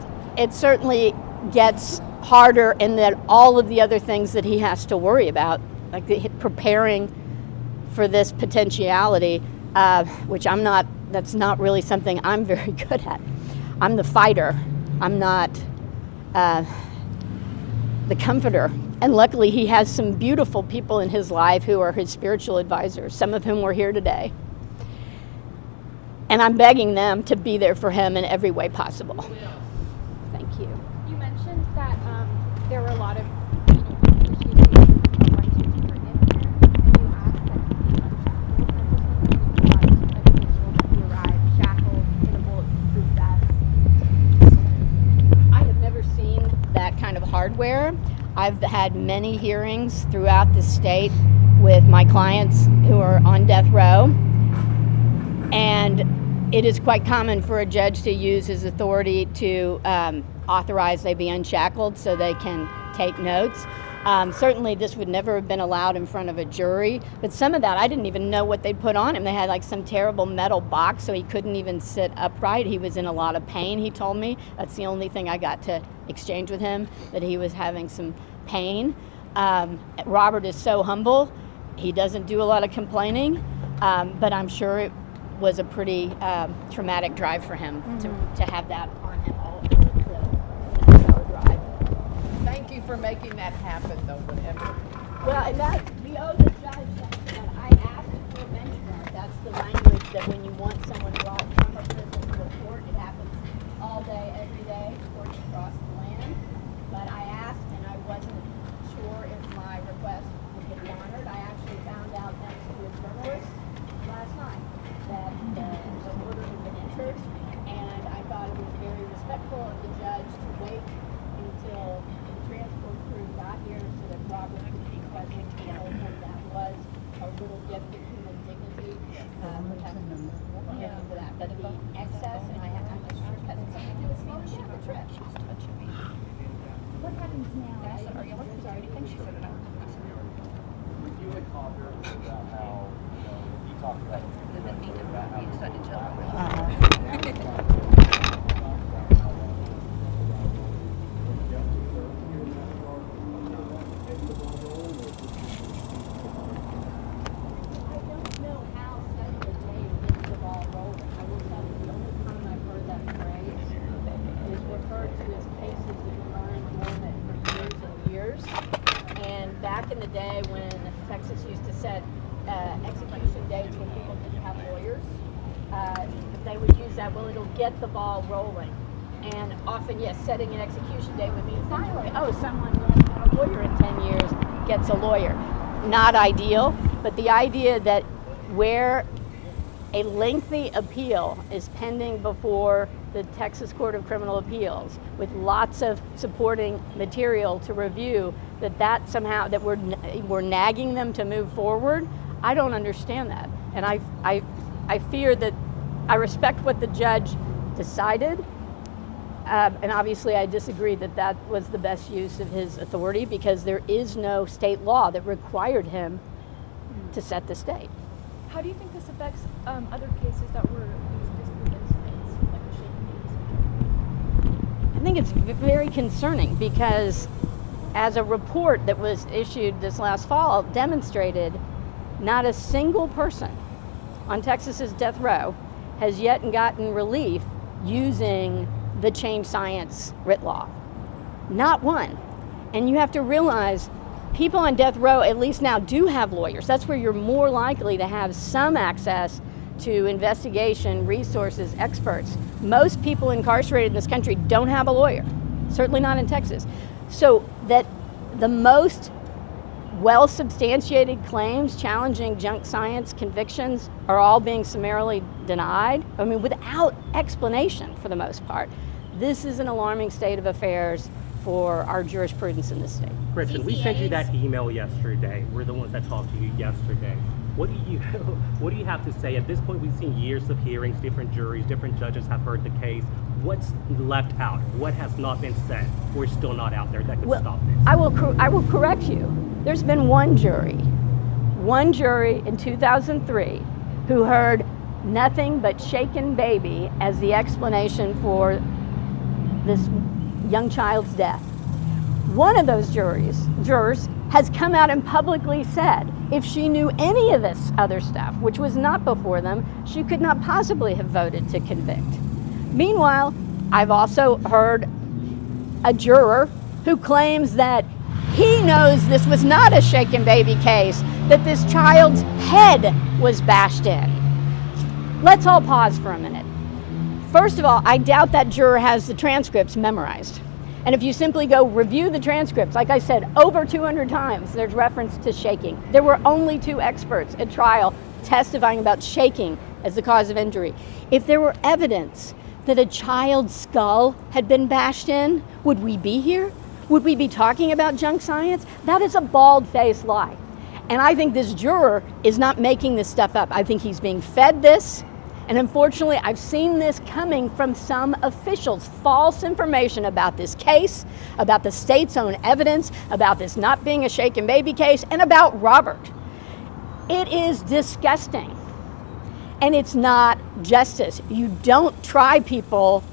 certainly gets harder in that all of the other things that he has to worry about, like preparing for this potentiality, which I'm not that's not really something I'm very good at. I'm the fighter. I'm not the comforter. And luckily he has some beautiful people in his life who are his spiritual advisors, some of whom were here today. And I'm begging them to be there for him in every way possible. Thank you. You mentioned that there were a lot of hardware. I've had many hearings throughout the state with my clients who are on death row, and it is quite common for a judge to use his authority to authorize they be unshackled so they can take notes. Certainly this would never have been allowed in front of a jury, but some of that I didn't even know what they'd put on him. They had like some terrible metal box so he couldn't even sit upright. He was in a lot of pain, he told me. That's the only thing I got to exchange with him, that he was having some pain. Robert is so humble. He doesn't do a lot of complaining, but I'm sure it was a pretty traumatic drive for him to have that on him all over the drive. Thank you for making that happen, though, whatever. Well, and that, we owe the judge that I asked for a benchmark. That's the language that when you want someone brought from a prison to a court, it happens all day, every day, courts across the land. But I asked, and I wasn't sure if my request would get honored. I actually found out thanks to a journalist last night that the order had been entered, and I thought it was very respectful of the judge to wait until the transport crew got here so that Robert could be present to hold him. That was a little gift of human dignity. For that. But the excess, and I'm sure it has something to do with finishing the trip. what happens now? Are you looking for anything? She said that. You had talked earlier about how, you talked about You decided to jump. Back in the day when Texas used to set execution dates when people didn't have lawyers, they would use that, well, it'll get the ball rolling. And often, yes, setting an execution date would mean finally, oh, someone who hasn't had a lawyer in 10 years gets a lawyer. Not ideal, but the idea that where a lengthy appeal is pending before the Texas Court of Criminal Appeals with lots of supporting material to review, that somehow that we're nagging them to move forward. I don't understand that, and I fear that I respect what the judge decided, and obviously I disagree that was the best use of his authority, because there is no state law that required him to set this date. How do you think this affects other cases that were used as inmates, like the shaking baby? I think it's very concerning, because as a report that was issued this last fall demonstrated, not a single person on Texas's death row has yet gotten relief using the change science writ law. Not one. And you have to realize people on death row at least now do have lawyers. That's where you're more likely to have some access to investigation, resources, experts. Most people incarcerated in this country don't have a lawyer, certainly not in Texas. So that the most well-substantiated claims challenging junk science convictions are all being summarily denied, I mean, without explanation for the most part. This is an alarming state of affairs for our jurisprudence in this state. Gretchen, we sent you that email yesterday. We're the ones that talked to you yesterday. What do you have to say? At this point, we've seen years of hearings, different juries, different judges have heard the case. What's left out? What has not been said? We're still not out there that could stop this. I will correct you. There's been one jury in 2003 who heard nothing but shaken baby as the explanation for this young child's death. One of those jurors has come out and publicly said If she knew any of this other stuff, which was not before them, she could not possibly have voted to convict. Meanwhile, I've also heard a juror who claims that he knows this was not a shaken baby case, that this child's head was bashed in. Let's all pause for a minute. First of all, I doubt that juror has the transcripts memorized. And if you simply go review the transcripts, like I said, over 200 times there's reference to shaking. There were only 2 experts at trial testifying about shaking as the cause of injury. If there were evidence that a child's skull had been bashed in, would we be here? Would we be talking about junk science? That is a bald-faced lie. And I think this juror is not making this stuff up. I think he's being fed this. And unfortunately, I've seen this coming from some officials, false information about this case, about the state's own evidence, about this not being a shaken baby case, and about Robert. It is disgusting. And it's not justice. You don't try people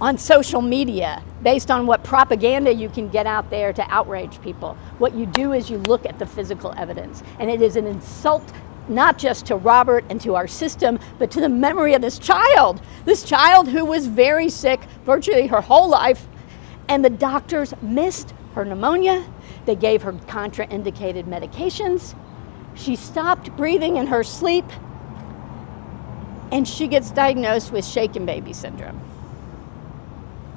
on social media based on what propaganda you can get out there to outrage people. What you do is you look at the physical evidence. And it is an insult not just to Robert and to our system, but to the memory of this child who was very sick virtually her whole life, and the doctors missed her pneumonia. They gave her contraindicated medications. She stopped breathing in her sleep, and she gets diagnosed with shaken baby syndrome.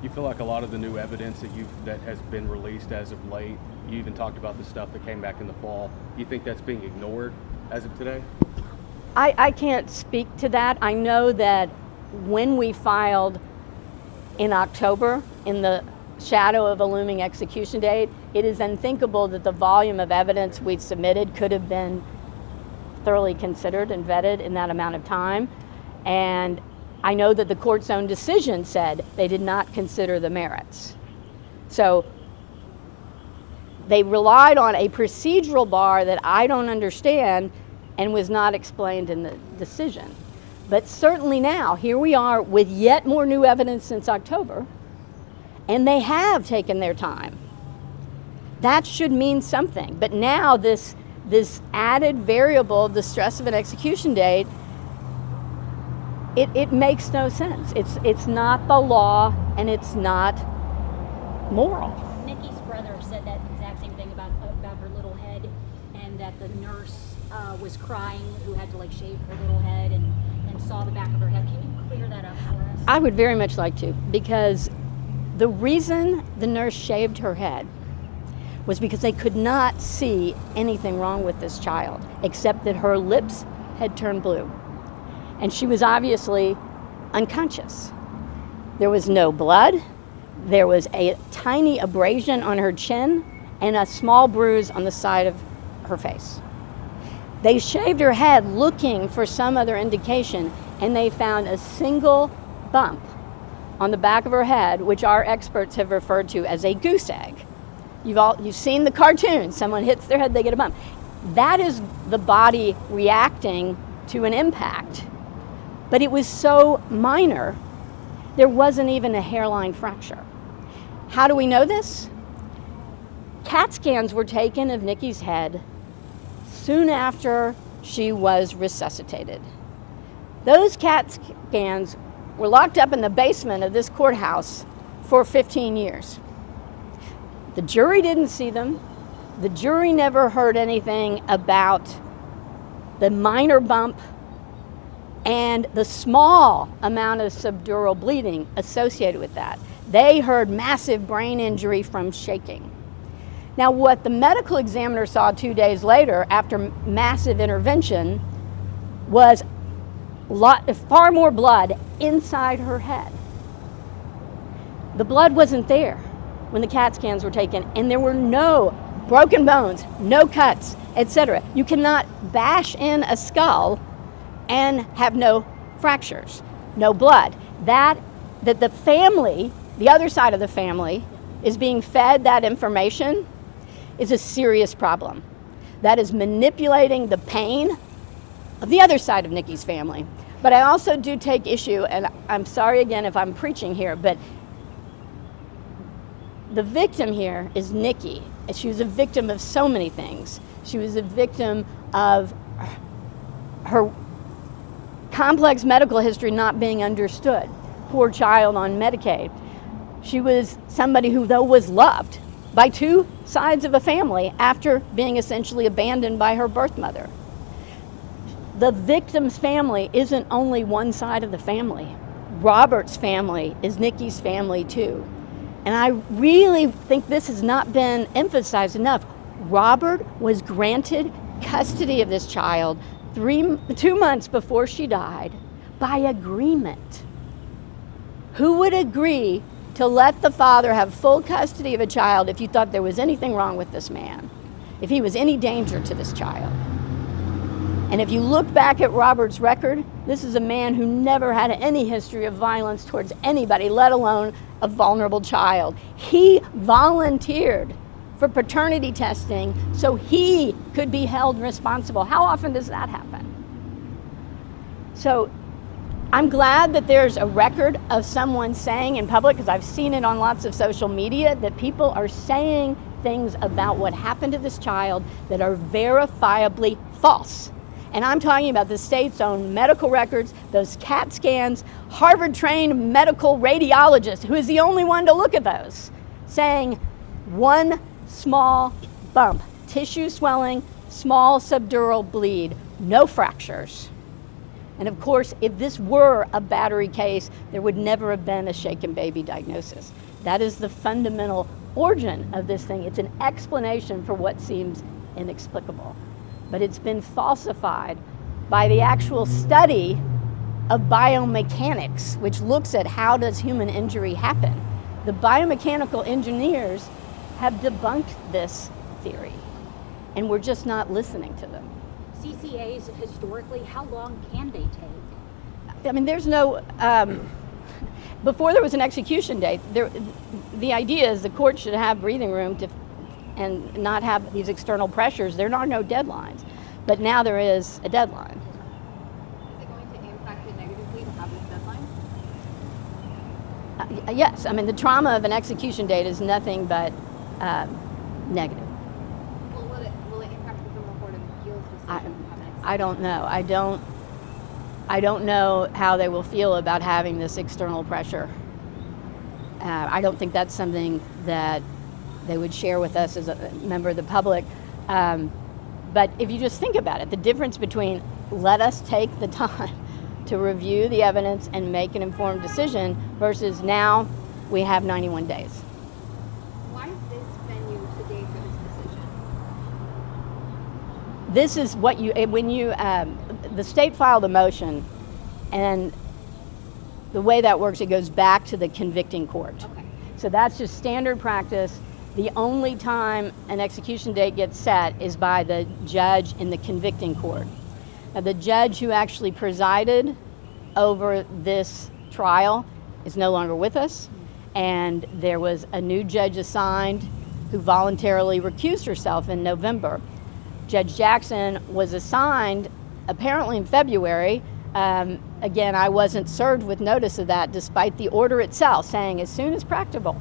You feel like a lot of the new evidence that has been released as of late, you even talked about the stuff that came back in the fall, you think that's being ignored as of today? I can't speak to that. I know that when we filed in October, in the shadow of a looming execution date, it is unthinkable that the volume of evidence we'd submitted could have been thoroughly considered and vetted in that amount of time. And I know that the court's own decision said they did not consider the merits. So they relied on a procedural bar that I don't understand and was not explained in the decision. But certainly now, here we are with yet more new evidence since October, and they have taken their time. That should mean something. But now this added variable of the stress of an execution date, it makes no sense. It's not the law, and it's not moral. Nikki's brother said that exact same thing about her little head, and that the nurse was crying, who had to shave her little head and saw the back of her head. Can you clear that up for us? I would very much like to, because the reason the nurse shaved her head was because they could not see anything wrong with this child, except that her lips had turned blue. And she was obviously unconscious. There was no blood. There was a tiny abrasion on her chin and a small bruise on the side of her face. They shaved her head looking for some other indication, and they found a single bump on the back of her head, which our experts have referred to as a goose egg. You've seen the cartoon. Someone hits their head, they get a bump. That is the body reacting to an impact. But it was so minor, there wasn't even a hairline fracture. How do we know this? CAT scans were taken of Nikki's head soon after she was resuscitated. Those CAT scans were locked up in the basement of this courthouse for 15 years. The jury didn't see them. The jury never heard anything about the minor bump and the small amount of subdural bleeding associated with that. They heard massive brain injury from shaking. Now, what the medical examiner saw 2 days later, after massive intervention, was far more blood inside her head. The blood wasn't there when the CAT scans were taken, and there were no broken bones, no cuts, etc. You cannot bash in a skull and have no fractures, no blood. That the family, the other side of the family, is being fed that information is a serious problem. That is manipulating the pain of the other side of Nikki's family. But I also do take issue, and I'm sorry again if I'm preaching here, but the victim here is Nikki, She was a victim of so many things. She was a victim of her complex medical history not being understood. Poor child on Medicaid. She was somebody who, though, was loved by two sides of a family after being essentially abandoned by her birth mother. The victim's family isn't only one side of the family. Robert's family is Nikki's family too. And I really think this has not been emphasized enough. Robert was granted custody of this child 2 months before she died by agreement. Who would agree to let the father have full custody of a child if you thought there was anything wrong with this man, if he was any danger to this child? And if you look back at Robert's record, this is a man who never had any history of violence towards anybody, let alone a vulnerable child. He volunteered for paternity testing so he could be held responsible. How often does that happen? So I'm glad that there's a record of someone saying in public, because I've seen it on lots of social media, that people are saying things about what happened to this child that are verifiably false. And I'm talking about the state's own medical records, those CAT scans, Harvard-trained medical radiologist, who is the only one to look at those, saying one small bump, tissue swelling, small subdural bleed, no fractures. And of course, if this were a battery case, there would never have been a shaken baby diagnosis. That is the fundamental origin of this thing. It's an explanation for what seems inexplicable. But it's been falsified by the actual study of biomechanics, which looks at how does human injury happen. The biomechanical engineers have debunked this theory, and we're just not listening to them. CCAs, historically, how long can they take? I mean, there's no, before there was an execution date, the idea is the court should have breathing room and not have these external pressures. There are no deadlines, but now there is a deadline. Is it going to impact it negatively to have this deadline? Yes, I mean, the trauma of an execution date is nothing but negative. Well, will it impact the criminal court of appeals decision? I don't know. I don't know how they will feel about having this external pressure. I don't think that's something that they would share with us as a member of the public. But if you just think about it, the difference between let us take the time to review the evidence and make an informed decision versus now we have 91 days. Why is this venue today for this decision? This is what the state filed a motion, and the way that works, it goes back to the convicting court. Okay. So that's just standard practice. The only time an execution date gets set is by the judge in the convicting court. Now, the judge who actually presided over this trial is no longer with us, and there was a new judge assigned who voluntarily recused herself in November. Judge Jackson was assigned apparently in February. Again, I wasn't served with notice of that, despite the order itself saying as soon as practicable,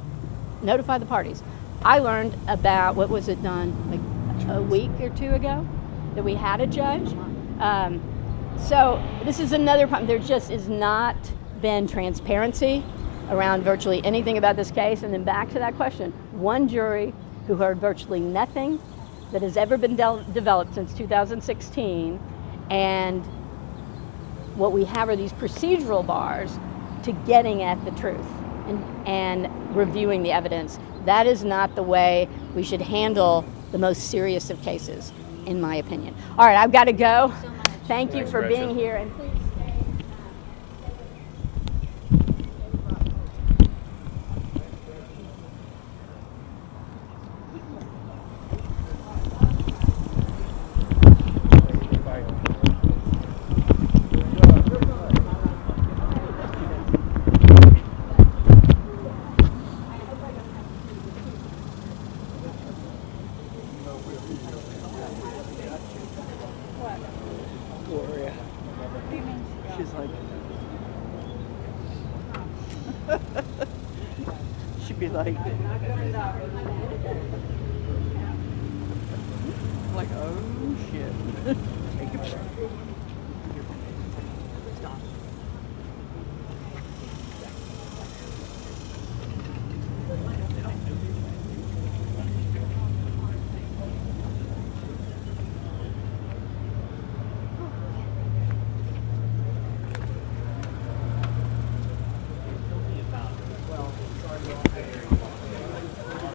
notify the parties. I learned about, what was it done, like a week or two ago, that we had a judge. So this is another problem. There just has not been transparency around virtually anything about this case. And then back to that question, one jury who heard virtually nothing that has ever been developed since 2016, and what we have are these procedural bars to getting at the truth and reviewing the evidence. That is not the way we should handle the most serious of cases, in my opinion. All right, I've got to go. Thank you for being here, and please stay. She's like, she'd be like,